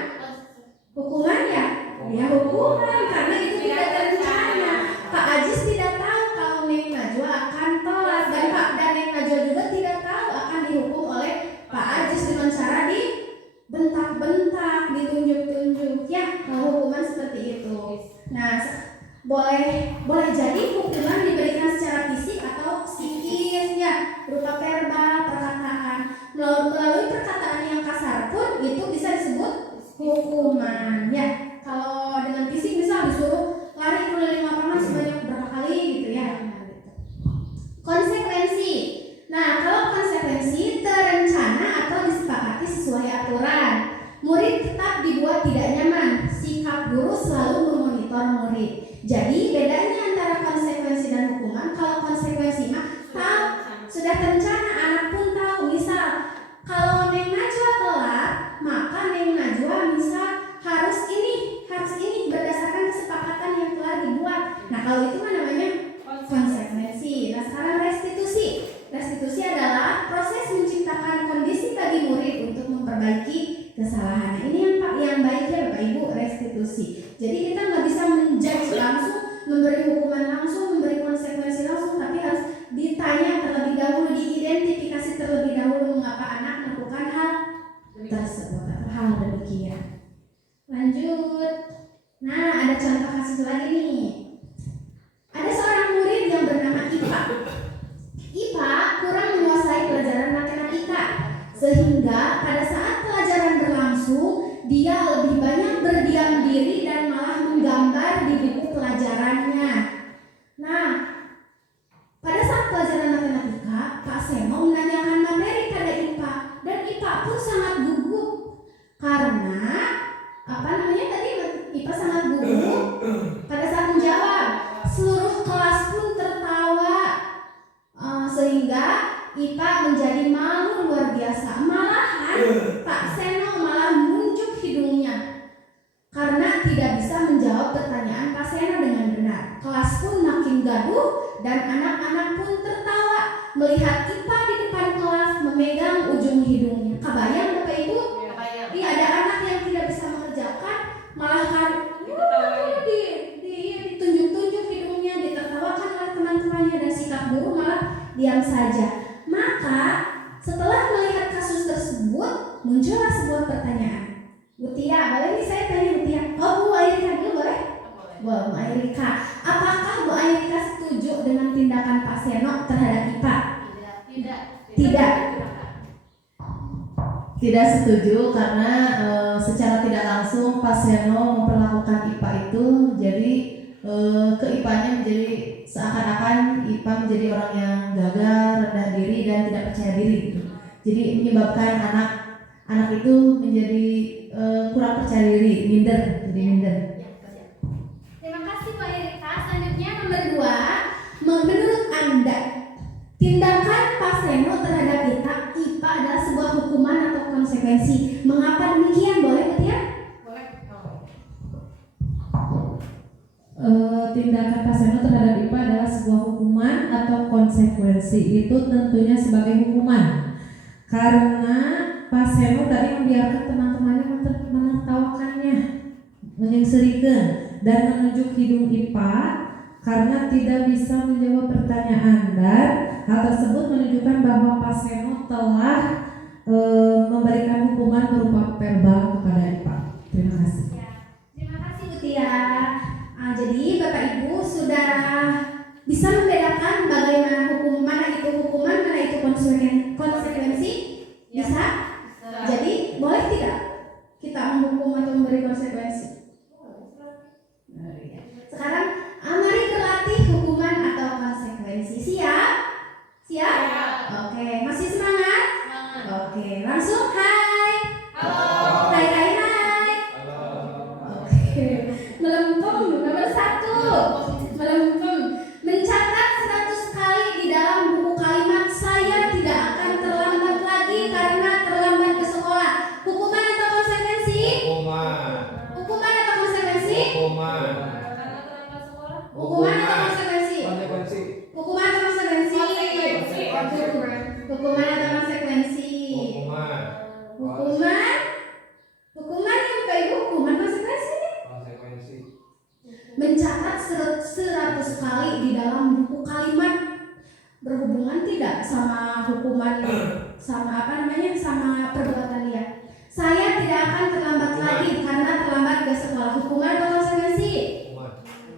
Hukuman ya? Ya hukuman, karena itu tidak terencana. Pak Ajis tidak tahu kalau Neng Najwa akan telat, dan Neng Najwa juga tidak tahu akan dihukum oleh Pak Ajis dengan cara dibentak-bentak, ditunjuk-tunjuk ya. Hukuman seperti itu. Nah, boleh jadi hukuman diberikan secara fisik atau psikis ya, berupa verbal, perkataan. Melalui perkataan yang kasar pun itu bisa disebut hukuman ya. Kalau dengan fisik misal disuruh lari keliling lapangan sebanyak berapa kali gitu ya. Konsekuensi. Nah, kalau konsekuensi terencana atau disepakati sesuai aturan. Murid tetap dibuat tidak nyaman. Sikap guru selalu memonitor murid. Jadi bedanya antara konsekuensi dan hukuman, kalau konsekuensi mah tahu, sudah terencana, anak pun tahu. Misal kalau Neng Najwa telat, maka Neng Najwa misal harus ini berdasarkan kesepakatan yang telah dibuat. Nah, kalau itu kan namanya konsekuensi. Nah, sekarang restitusi. Restitusi adalah proses menciptakan kondisi bagi murid untuk memperbaiki kesalahannya. Ini yang baik ya Bapak Ibu, restitusi. Jadi kita nggak bisa menjudge langsung, memberi hukuman langsung, memberi konsekuensi langsung, tapi harus ditanya terlebih dahulu, diidentifikasi terlebih dahulu mengapa anak melakukan hal tersebut atau hal demikian. Lanjut. Nah, ada contoh kasus lagi nih. Ada seorang murid yang bernama Ipa. Ipa kurang menguasai pelajaran matematika, sehingga pada saat pelajaran berlangsung, dia lebih banyak berdiam diri dan malah menggambar di buku pelajarannya. Nah, pada saat pelajaran matematika, Pak Seno menanyakan materi pada Ipa, dan Ipa pun sangat gugup karena Ipa sangat gugup pada saat menjawab. Seluruh kelas pun tertawa, sehingga Ipa menjadi malu luar biasa. Malahan Pak Seno malah menunjuk hidungnya karena tidak bisa menjawab pertanyaan Pak Seno dengan benar. Kelas pun makin gaduh dan anak-anak pun tertawa melihat Ipa di depan kelas memegang ujung hidungnya. Kebayang Bapak Ibu? Iya, ada anak yang tidak bisa mengerjakan, malah ditunjuk-tunjuk hidungnya, ditertawakan oleh teman-temannya, dan sikap guru malah diam saja. Maka setelah melihat kasus tersebut, muncullah sebuah pertanyaan. Bu Tia, boleh nih saya tanya Bu Tia? Oh, Bu Airika dulu boleh? Bu Airika, apakah Bu Airika setuju dengan tindakan Pak Seno terhadap Ipa? Tidak. Tidak setuju karena secara tidak langsung Pak Seno memperlakukan IPA itu jadi ke IPA-nya menjadi seakan-akan IPA menjadi orang yang gagal, rendah diri dan tidak percaya diri gitu. Jadi menyebabkan anak itu menjadi kurang percaya diri, minder, jadi minder. Terima kasih Bu Erika. Selanjutnya nomor 2, menurut Anda tindakan Pak Seno terhadap IPA adalah sebuah hukuman atau konsekuensi. Mengapa demikian? Boleh Bu Tia? Boleh. tindakan Pak Seno terhadap IPA adalah sebuah hukuman atau konsekuensi. Itu tentunya sebagai hukuman. Karena Pak Seno tadi membiarkan teman-temannya menertawakannya, menyengserikan dan menunjuk hidung IPA karena tidak bisa menjawab pertanyaan, dan hal tersebut menunjukkan bahwa Pak Seno telah memberikan hukuman berupa verbal kepada IPA. Terima kasih. Terima kasih Bu Tia. Jadi Bapak Ibu sudah bisa membedakan bagaimana mana itu hukuman, mana itu konsekuensi? Bisa? Jadi boleh tidak kita menghukum atau memberi konsekuensi? Sekarang mari berlatih hukuman atau konsekuensi. Siap? Siap? Oke, masih semangat? Oke, langsung hai. Halo. Hai hai hai. Oke, melempem nomor 1. Melempem, mencatat 100 kali di dalam buku kalimat saya tidak akan terlambat lagi karena terlambat ke sekolah. Hukuman atau konsekuensi? Hukuman atau konsekuensi? Hukuman atau konsekuensi? Hukuman atau konsekuensi? Hukuman atau konsekuensi? Hukuman? Hukuman yang kayak hukuman konsekuensi? Mencatat 100 kali di dalam buku kalimat berhubungan tidak sama hukuman, sama sama perbuatan dia. Saya tidak akan terlambat lagi karena terlambat ke sekolah. Hukuman atau konsekuensi?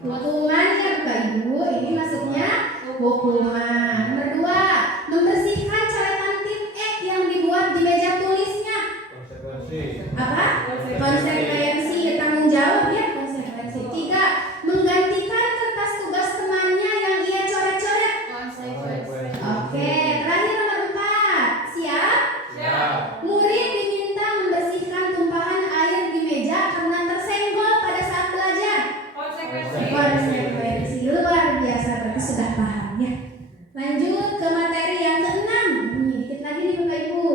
Hukuman ya Bapak Ibu, ini masuknya hukuman. Nomor 2, membersihkan coretan tip E yang dibuat di meja tulisnya. Apa? Konsekuensi, tanggung jawab ya, konsekuensi. 3, menggantikan kertas tugas temannya yang ia coret-coret. Oke, terakhir nomor 4. Siap? Murid diminta membersihkan tumpahan air di meja karena tersenggol pada saat belajar. Konsekuensi luar biasa, berarti sudah paham ya. Lanjut ke materi yang ke-6. Dikit lagi nih Bapak Ibu.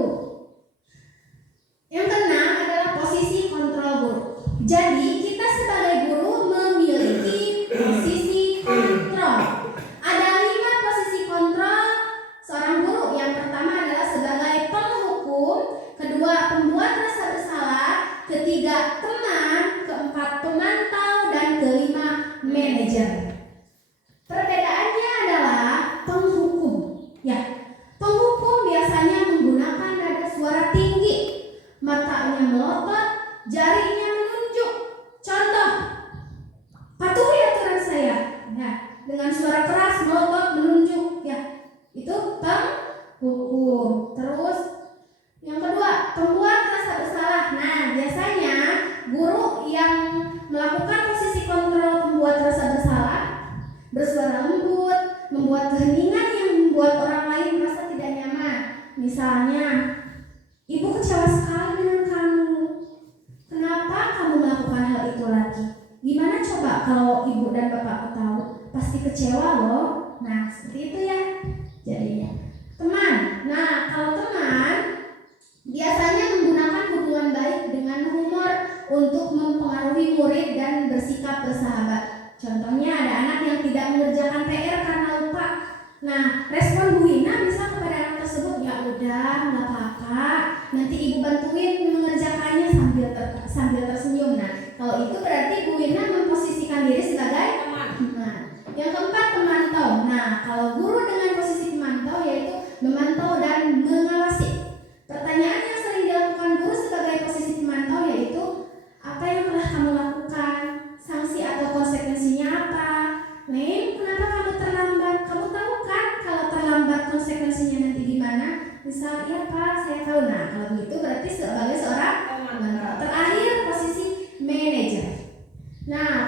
Yang ke-6 adalah posisi kontrol guru. Jadi kita sebagai guru memiliki posisi kontrol. Ada 5 posisi kontrol seorang guru. Yang pertama adalah sebagai penghukum, kedua pembuat rasa bersalah, ketiga teman, keempat pemantau, dan kelima manajer. Perbedaannya adalah penghukum. Ya, penghukum biasanya menggunakan nada suara tinggi, matanya melotot, jarinya menunjuk. Contoh, patuhi aturan saya. Nah, dengan suara keras, melotot, menunjuk. Ya, itu penghukum. Terus yang kedua, pembuat rasa bersalah. Nah, biasanya guru yang melakukan posisi kontrol pembuat rasa bersalah bersuara lembut, membuat keheningan yang membuat orang lain merasa tidak nyaman. Misalnya, ibu kecewa sekali dengan kamu. Kenapa kamu melakukan hal itu lagi? Gimana coba kalau ibu dan bapakku tahu? Pasti kecewa loh. Nah, seperti itu ya. Jadinya teman. Nah, kalau teman biasanya menggunakan hubungan baik dengan humor untuk mempengaruhi murid dan bersikap bersahabat. Contohnya ada anak yang tidak mengerjakan PR karena lupa. Nah, respon Bu Wina bisa kepada anak tersebut, ya udah, nggak apa-apa, nanti ibu bantuin mengerjakannya sambil tersenyum. Nah, kalau itu berarti Bu Wina memposisikan diri sebagai teman. Yang keempat, pemantau. Nah, kalau guru dengan posisi pemantau yaitu memantau dan mengawasi. Pertanyaan yang sering dilakukan guru sebagai posisi pemantau yaitu, apa yang telah kamu lakukan? Sanksi atau konsekuensinya apa? Neng, kenapa kamu terlambat? Kamu tahu kan kalau terlambat konsekuensinya nanti gimana? Misal, iya Pak, saya tahu. Nah, kalau begitu berarti sebagai seorang pemantau. Terakhir, posisi manajer. Nah,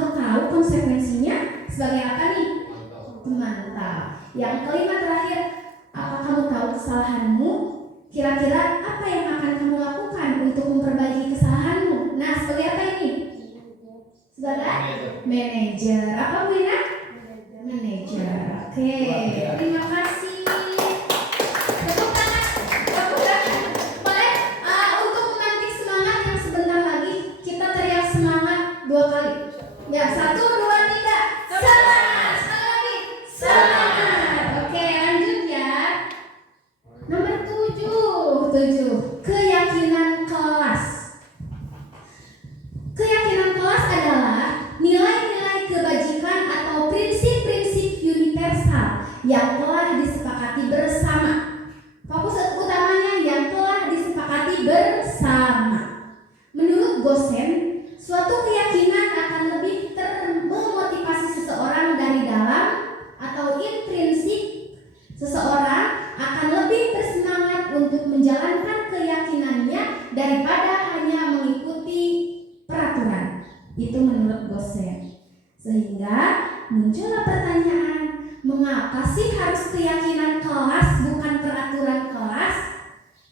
kamu tahu konsekuensinya sebagai apa nih? Memantau. Yang kelima terakhir, apa kamu tahu kesalahanmu? Kira-kira apa yang akan kamu lakukan untuk memperbaiki kesalahanmu? Nah, sebagai apa ini? Sebagai manajer. Apa Bu Ina? Manajer. Oke, terima kasih. Tepuk tangan. Boleh? Untuk memantik semangat yang sebentar lagi kita teriak semangat 2 kali. Ya, 1, 2, 3. Semangat. Sekali lagi. Semangat. Oke, lanjut ya. Nomor 7. Keyakinan kelas. Keyakinan kelas adalah nilai-nilai kebajikan atau prinsip-prinsip universal yang telah disepakati bersama. Fokus utamanya yang telah disepakati bersama. Menurut Gosen, suatu keyakinan akan lebih memotivasi seseorang dari dalam atau intrinsik. Seseorang akan lebih bersemangat untuk menjalankan keyakinannya daripada hanya mengikuti peraturan. Itu menurut Gosen. Sehingga muncullah pertanyaan, mengapa sih harus keyakinan kelas bukan peraturan kelas?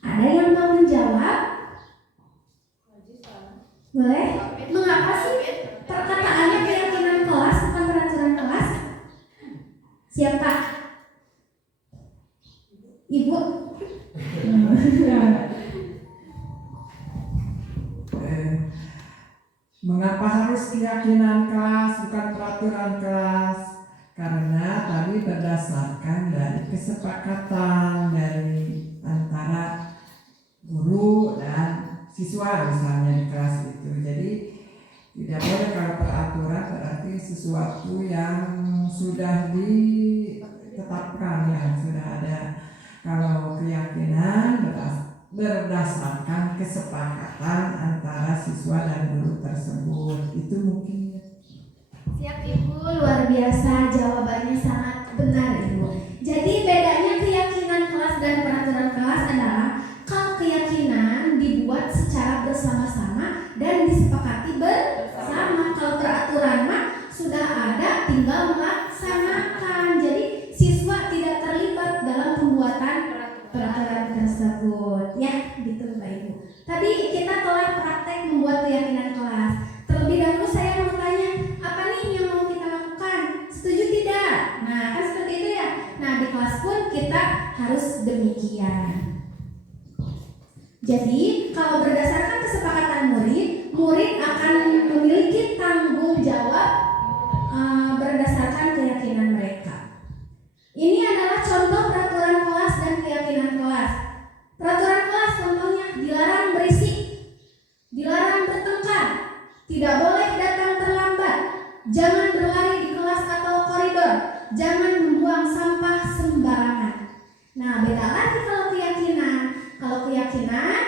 Ada yang mau menjawab? Boleh? Mengapa sih perkataannya keyakinan kelas bukan peraturan kelas? Siapa? Ibu? Mengapa harus keyakinan kelas bukan peraturan kelas? Karena tadi berdasarkan dari kesepakatan dari antara guru dan siswa misalnya di kelas itu. Jadi tidak boleh kalau peraturan berarti sesuatu yang sudah ditetapkan, yang sudah ada. Kalau keyakinan berdasarkan kesepakatan antara siswa dan guru tersebut. Itu mungkin. Siap Ibu, luar biasa, jawabannya sangat benar Ibu. Jadi bedanya keyakinan kelas dan peraturan kelas adalah kalau keyakinan dibuat secara bersama-sama dan disepakati bersama. Kalau peraturan mah sudah ada, tinggal melaksanakan. Jadi siswa tidak terlibat dalam pembuatan peraturan tersebut. Ya, gitu Mbak Ibu. Tadi kita telah praktek membuat keyakinan kelas. Terlebih dahulu saya mau tanya, apa nih yang mau kita lakukan? Setuju tidak? Nah, kan seperti itu ya. Nah, di kelas pun kita harus demikian. Jadi, kalau berdasarkan kesepakatan murid akan memiliki tanggung jawab berdasarkan keyakinan mereka. Ini adalah contoh peraturan kelas dan keyakinan kelas. Peraturan kelas contohnya dilarang berisik, dilarang bertengkar, tidak boleh datang terlambat, jangan berlari di kelas atau koridor, jangan membuang sampah sembarangan. Nah, beda lagi kalau keyakinan. Kalau keyakinan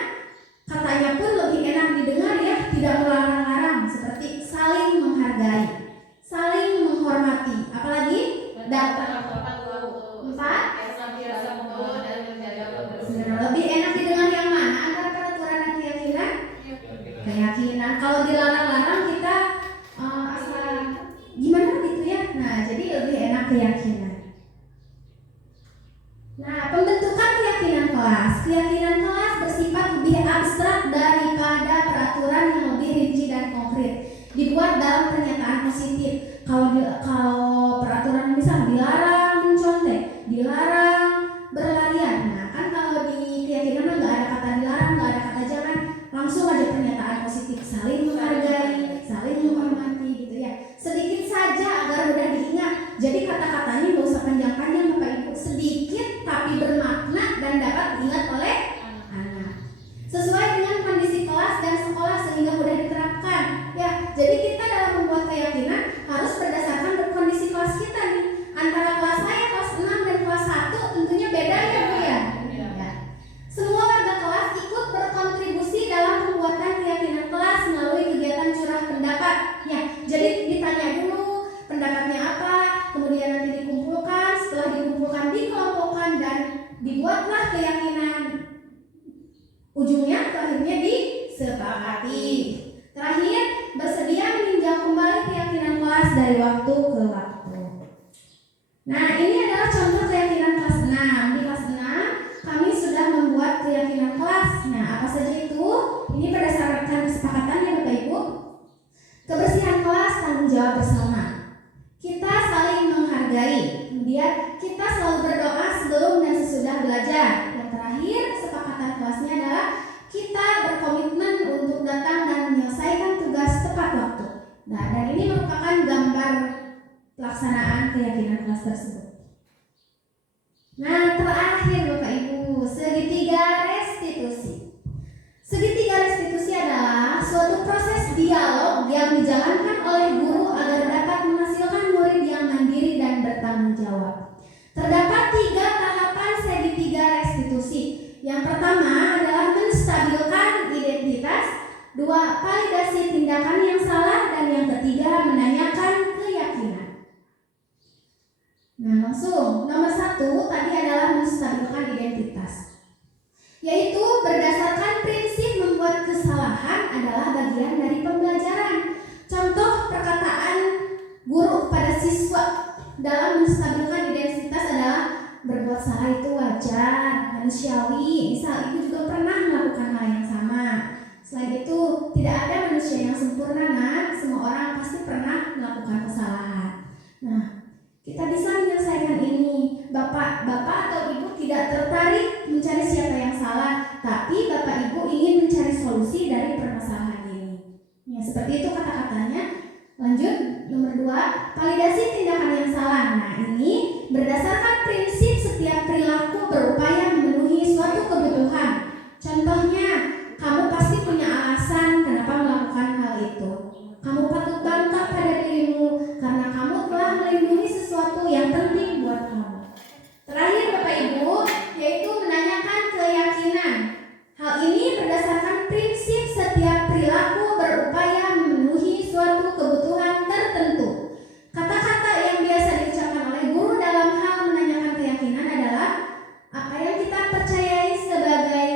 katanya pun lebih enak didengar ya, tidak melarang-larang, seperti saling menghargai, saling menghormati, apalagi datang. 4. Lebih enak didengar yang mana antara peraturan dan keyakinan? Keyakinan. Kalau dilarang-larang kita gimana gitu ya. Nah, jadi lebih enak keyakinan. Nah, pembentukan keyakinan kelas. Keyakinan kelas bersifat lebih abstrak daripada peraturan yang lebih rinci dan konkret. Dibuat dalam pernyataan positif. Kalau peraturan misal dilarang mencontek, dilarang berlarian. Nah, kan kalau di keyakinan mah nggak ada kata dilarang, nggak ada kata jangan, langsung aja pernyataan positif, saling menghargai, saling menghormati gitu ya. Sedikit saja agar mudah diingat. Jadi kata-katanya nggak usah panjang-panjang Bapak Ibu, sedikit tapi bermakna dan dapat diingat oleh anak. Sesuai dengan kondisi kelas dan sekolah sehingga mudah diterapkan. Ya, jadi kita dalam membuat keyakinan harus berdasarkan kondisi kelas kita nih. Antara kelas saya kelas 6 dan kelas 1 tentunya beda ya Bu ya. Ya. Semua warga kelas ikut berkontribusi dalam pembuatan keyakinan kelas melalui kegiatan curah pendapat. Ya, jadi ditanya dulu pendapatnya apa, kemudian nanti dikumpulkan, setelah dikumpulkan dikelompokkan dan dibuatlah keyakinan. Ujungnya akhirnya disepakati. Terakhir, bersedia meninjau kembali keyakinan dari waktu ke waktu. Nah, ini adalah contoh keyakinan kelas 6. Di kelas 6 kami sudah membuat keyakinan kelas. Nah, apa saja itu? Ini berdasarkan kesepakatan ya Bapak Ibu. Kebersihan kelas, tanggung jawab bersama. Kita saling menghargai. Kemudian kita selalu berdoa sebelum dan sesudah belajar. Yang terakhir, kesepakatan kelasnya adalah kita berkomitmen untuk datang dan menyelesaikan tugas tepat waktu. Nah, dan ini merupakan gambar pelaksanaan keyakinan kelas tersebut. Nah, terakhir Bapak Ibu, segitiga restitusi. Segitiga restitusi adalah suatu proses dialog yang dijalankan oleh guru agar dapat menghasilkan murid yang mandiri dan bertanggung jawab. Terdapat 3 tahapan segitiga restitusi. Yang pertama adalah menstabilkan identitas, 2 validasi tindakan yang salah, dan yang ketiga menanyakan keyakinan. Nah, langsung nomor 1 tadi adalah menstabilkan identitas, yaitu berdasarkan prinsip membuat kesalahan adalah bagian dari pembelajaran. Contoh perkataan guru kepada siswa dalam menstabilkan identitas adalah berbuat salah itu wajar, manusiawi. Misal ibu juga pernah melakukan hal yang sama. Selain itu, tidak ada manusia yang sempurna, nak. Semua orang pasti pernah melakukan kesalahan. Nah, kita bisa menyelesaikan ini. Bapak atau ibu tidak tertarik mencari siapa yang salah, tapi Bapak Ibu ingin mencari solusi dari permasalahan ini. Ya, seperti itu kata-katanya. Lanjut, nomor 2, validasi tindakan yang salah. Nah, ini berdasarkan prinsip setiap perilaku berupaya memenuhi suatu kebutuhan. Contohnya, kamu pasti punya alasan kenapa melakukan hal itu. Kamu patut bangga pada dirimu karena kamu telah melindungi sesuatu yang penting buat kamu. Terakhir Bapak Ibu, yaitu menanyakan keyakinan. Hal ini berdasarkan prinsip setiap perilaku berupaya memenuhi suatu kebutuhan tertentu. Kata-kata yang biasa diucapkan oleh guru dalam hal menanyakan keyakinan adalah apa yang kita percayai sebagai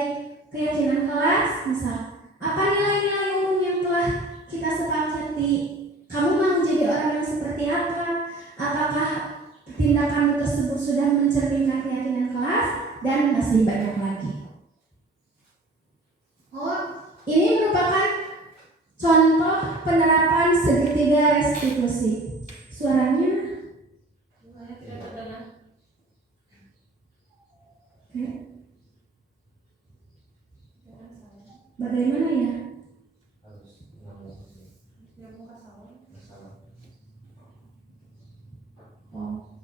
keyakinan kelas. Misal, apa nilai-nilai umum yang telah kita sepakati? Kamu mau menjadi orang yang seperti apa? Apakah tindakan tersebut sudah mencerminkan keyakinan kelas? Dan masih banyak lagi. Ini merupakan contoh penerapan segitiga restitusi. Suaranya tidak terdengar. bagaimana ya? Oh,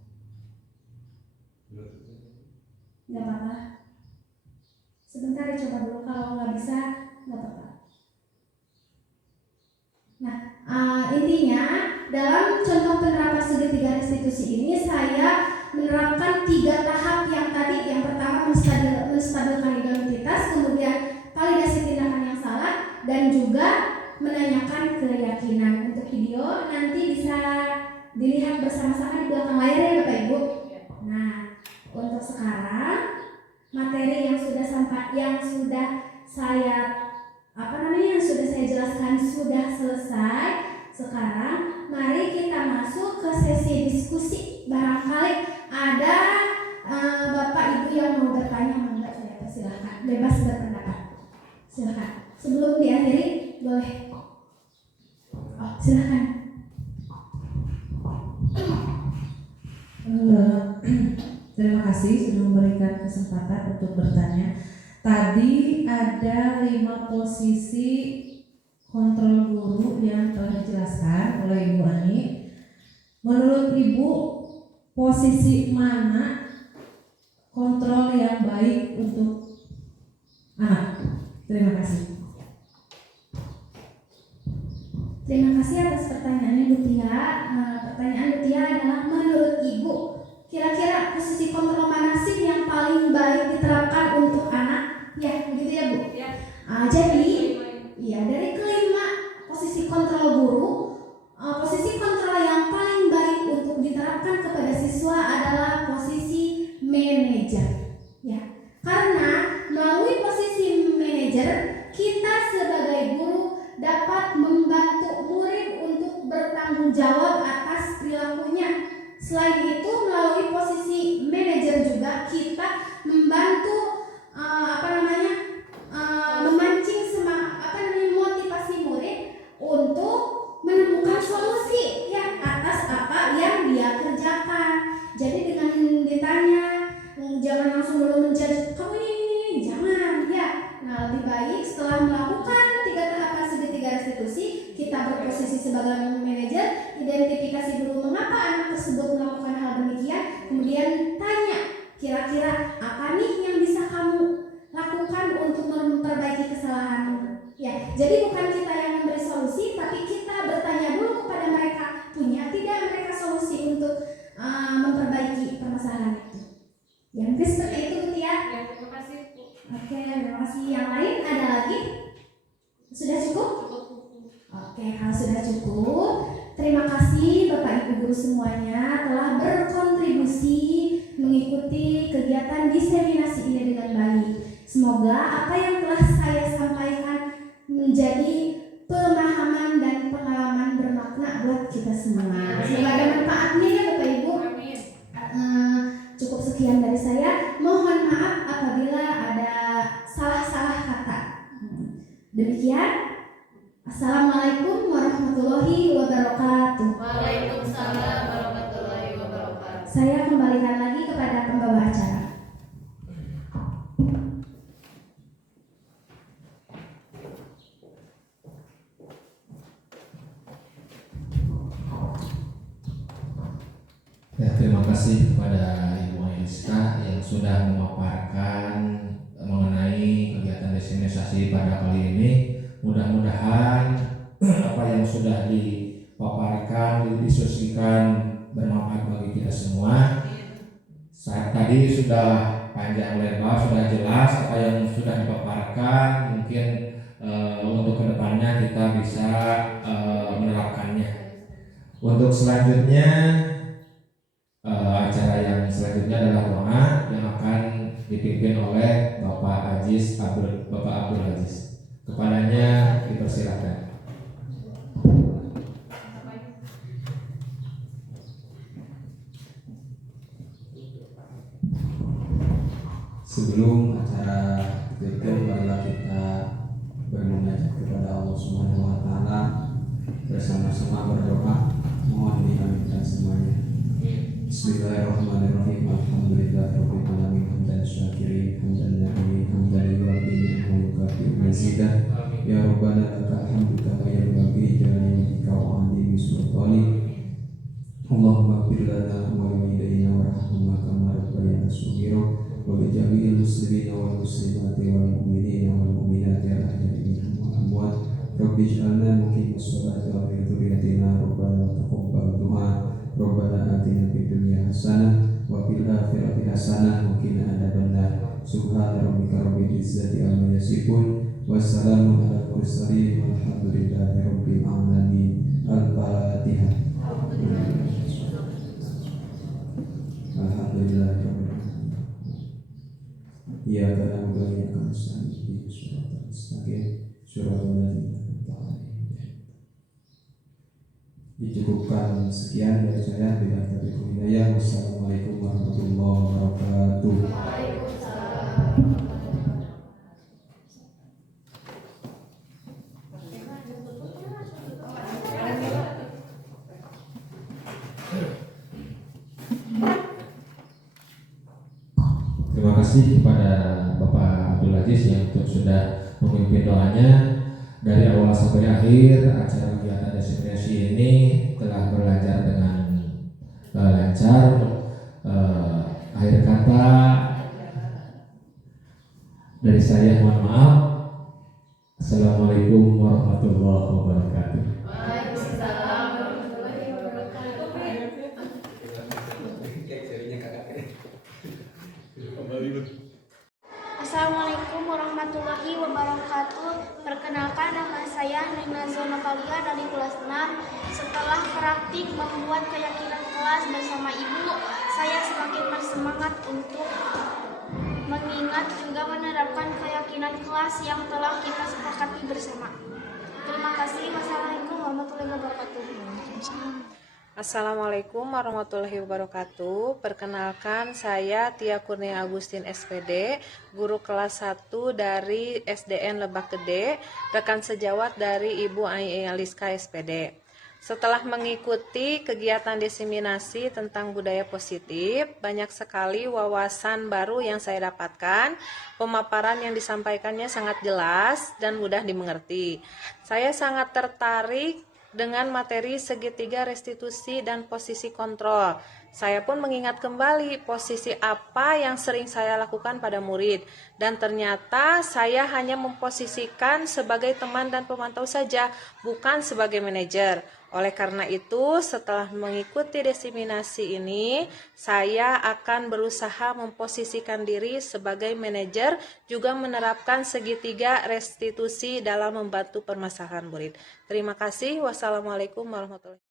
nggak apa-apa. Sebentar coba dulu, kalau nggak bisa nggak apa-apa. Nah, intinya dalam contoh penerapan segitiga restitusi ini saya menerapkan 3 tahap yang tadi. Yang pertama menstabilkan identitas, kemudian validasi tindakan yang salah, dan juga menanyakan keyakinan. Untuk video nanti bisa dilihat bersama-sama di belakang layar ya Bapak Ibu. Nah, untuk sekarang materi yang sudah saya jelaskan sudah selesai. Sekarang mari kita masuk ke sesi diskusi. Barangkali ada Bapak Ibu yang mau bertanya, enggak, saya persilahkan, bebas berpendapat. Silakan. Sebelum diakhiri boleh. Oh, silakan. Terima kasih sudah memberikan kesempatan untuk bertanya. Tadi ada 5 posisi kontrol guru yang telah dijelaskan oleh Ibu Ani. Menurut Ibu, posisi mana kontrol yang baik untuk anak? Terima kasih. Terima kasih atas pertanyaannya Bu Tia. Pertanyaan Bu Tia adalah menurut Ibu, kira-kira posisi kontrol mana sih yang paling baik diterapkan untuk anak? Ya, begitu ya Bu? Ya. Jadi, ya dari kelima posisi kontrol guru, posisi kontrol yang paling baik untuk diterapkan kepada siswa adalah posisi manajer. Ya, karena melalui posisi manajer kita sebagai guru dapat membantu murid untuk bertanggung jawab atas Selain itu melalui posisi manajer juga kita membantu memancing motivasi murid untuk menemukan solusi ya atas apa yang dia kerjakan. Jadi dengan ditanya jangan langsung dulu menjudge kamu ini jangan ya. Nah lebih baik setelah melakukan 3 tahapan segitiga restitusi kita berposisi sebagai manajer, identifikasi dulu mengapa anak tersebut melakukan hal demikian, kemudian tanya kira-kira apa nih yang bisa kamu lakukan untuk memperbaiki kesalahanmu ya. Jadi bukan kita yang memberi solusi, tapi kita bertanya dulu kepada mereka, punya tidak mereka solusi untuk memperbaiki permasalahan itu ya. Mungkin seperti itu Bu Tia. Ya, terima kasih Bu. Oke, terima kasih. Yang lain ada lagi? Sudah cukup? Oke, kalau sudah cukup, terima kasih Bapak Ibu guru semuanya telah berkontribusi mengikuti kegiatan diseminasi ini dengan baik. Semoga apa yang telah saya sampaikan menjadi pemahaman dan pengalaman bermakna buat kita semua. Semoga ada manfaatnya ya Bapak Ibu. Amin. Cukup sekian dari saya. Mohon maaf apabila ada salah-salah kata. Demikian. Assalamualaikum warahmatullahi wabarakatuh. Waalaikumsalam warahmatullahi wabarakatuh. Saya kembalikan lagi kepada pembawa acara. Ya, terima kasih kepada Ibu Aiska yang sudah memaparkan mengenai kegiatan desensialisasi pada kali ini. Mudah-mudahan apa yang sudah dipaparkan, didiskusikan bermanfaat bagi kita semua. Saat tadi sudah panjang lebar, sudah jelas apa yang sudah dipaparkan. Mungkin untuk kedepannya kita bisa menerapkannya. Untuk selanjutnya acara yang selanjutnya adalah doa yang akan dipimpin oleh Bapak Abdul Aziz. Kepadanya dipersilakan. Sebelum acara ditutup, marilah kita bermunajat kepada Allah Subhanahu wa Ta'ala, bersama-sama berdoa. Mohon diaminkan semuanya. Bismillahirrahmanirrahim. Alhamdulillahirabbil alamin. Hamdan syakirin, hamdan na'imin, hamdan yu'abdin, hamdan mazidah. Ya Rabbana lakal hamdu kama yanbaghi lijalalihi wa 'azimi sultani. Allahumma ighfir lana wa liwalidayna warhamhuma kama rabbayana shaghira. Wa li jami'il muslimina wal muslimati wal mu'minina wal mu'minati al-ahya'i minhum wal amwat. Rabbi ij'alna muqimas sholati wa min dhurriyyatina rabbana taqabbal du'a. Rabbana atina fid dunya hasanah wa fil akhirati hasanah wa qina adzabannar. Subhana rabbika rabbil izzati amma yasifun. Wassalamu ala mursalin walhamdulillahi rabbil alamin. Al-Fatihah. Alhamdulillahirabbil alamin. Iyyaka na'budu wa iyyaka nasta'in. Ihdinas siratal mustaqim. Shiratal ladzina an'amta 'alaihim. Dicukupkan sekian dari saya. Bila taufiq hidayah. Wassalamualaikum warahmatullahi wabarakatuh. Terima kasih kepada Bapak Abdul Aziz yang sudah memimpin doanya. Dari awal sampai akhir acara kegiatan desensialisasi ini telah berlanjur dengan lancar. Akhir kata dari saya mohon maaf. Assalamualaikum warahmatullahi wabarakatuh. Waalaikumsalam warahmatullahi wabarakatuh. Assalamualaikum warahmatullahi wabarakatuh. Perkenalkan, nama saya Nina Zonakalia dari kelas 6. Setelah praktik membuat keyakinan kelas bersama ibu, saya semakin bersemangat untuk mengingat juga menerapkan keyakinan kelas yang telah kita sepakati bersama. Terima kasih. Wassalamualaikum warahmatullahi wabarakatuh. Assalamualaikum warahmatullahi wabarakatuh. Perkenalkan, saya Tia Kurnia Agustin SPD, guru kelas 1 dari SDN Lebak Gede, rekan sejawat dari Ibu Ai Aliska SPD. Setelah mengikuti kegiatan diseminasi tentang budaya positif, banyak sekali wawasan baru yang saya dapatkan. Pemaparan yang disampaikannya sangat jelas dan mudah dimengerti. Saya sangat tertarik dengan materi segitiga restitusi dan posisi kontrol. Saya pun mengingat kembali posisi apa yang sering saya lakukan pada murid, dan ternyata saya hanya memposisikan sebagai teman dan pemantau saja, bukan sebagai manajer. Oleh karena itu, setelah mengikuti diseminasi ini, saya akan berusaha memposisikan diri sebagai manajer, juga menerapkan segitiga restitusi dalam membantu permasalahan murid. Terima kasih. Wassalamualaikum warahmatullahi wabarakatuh.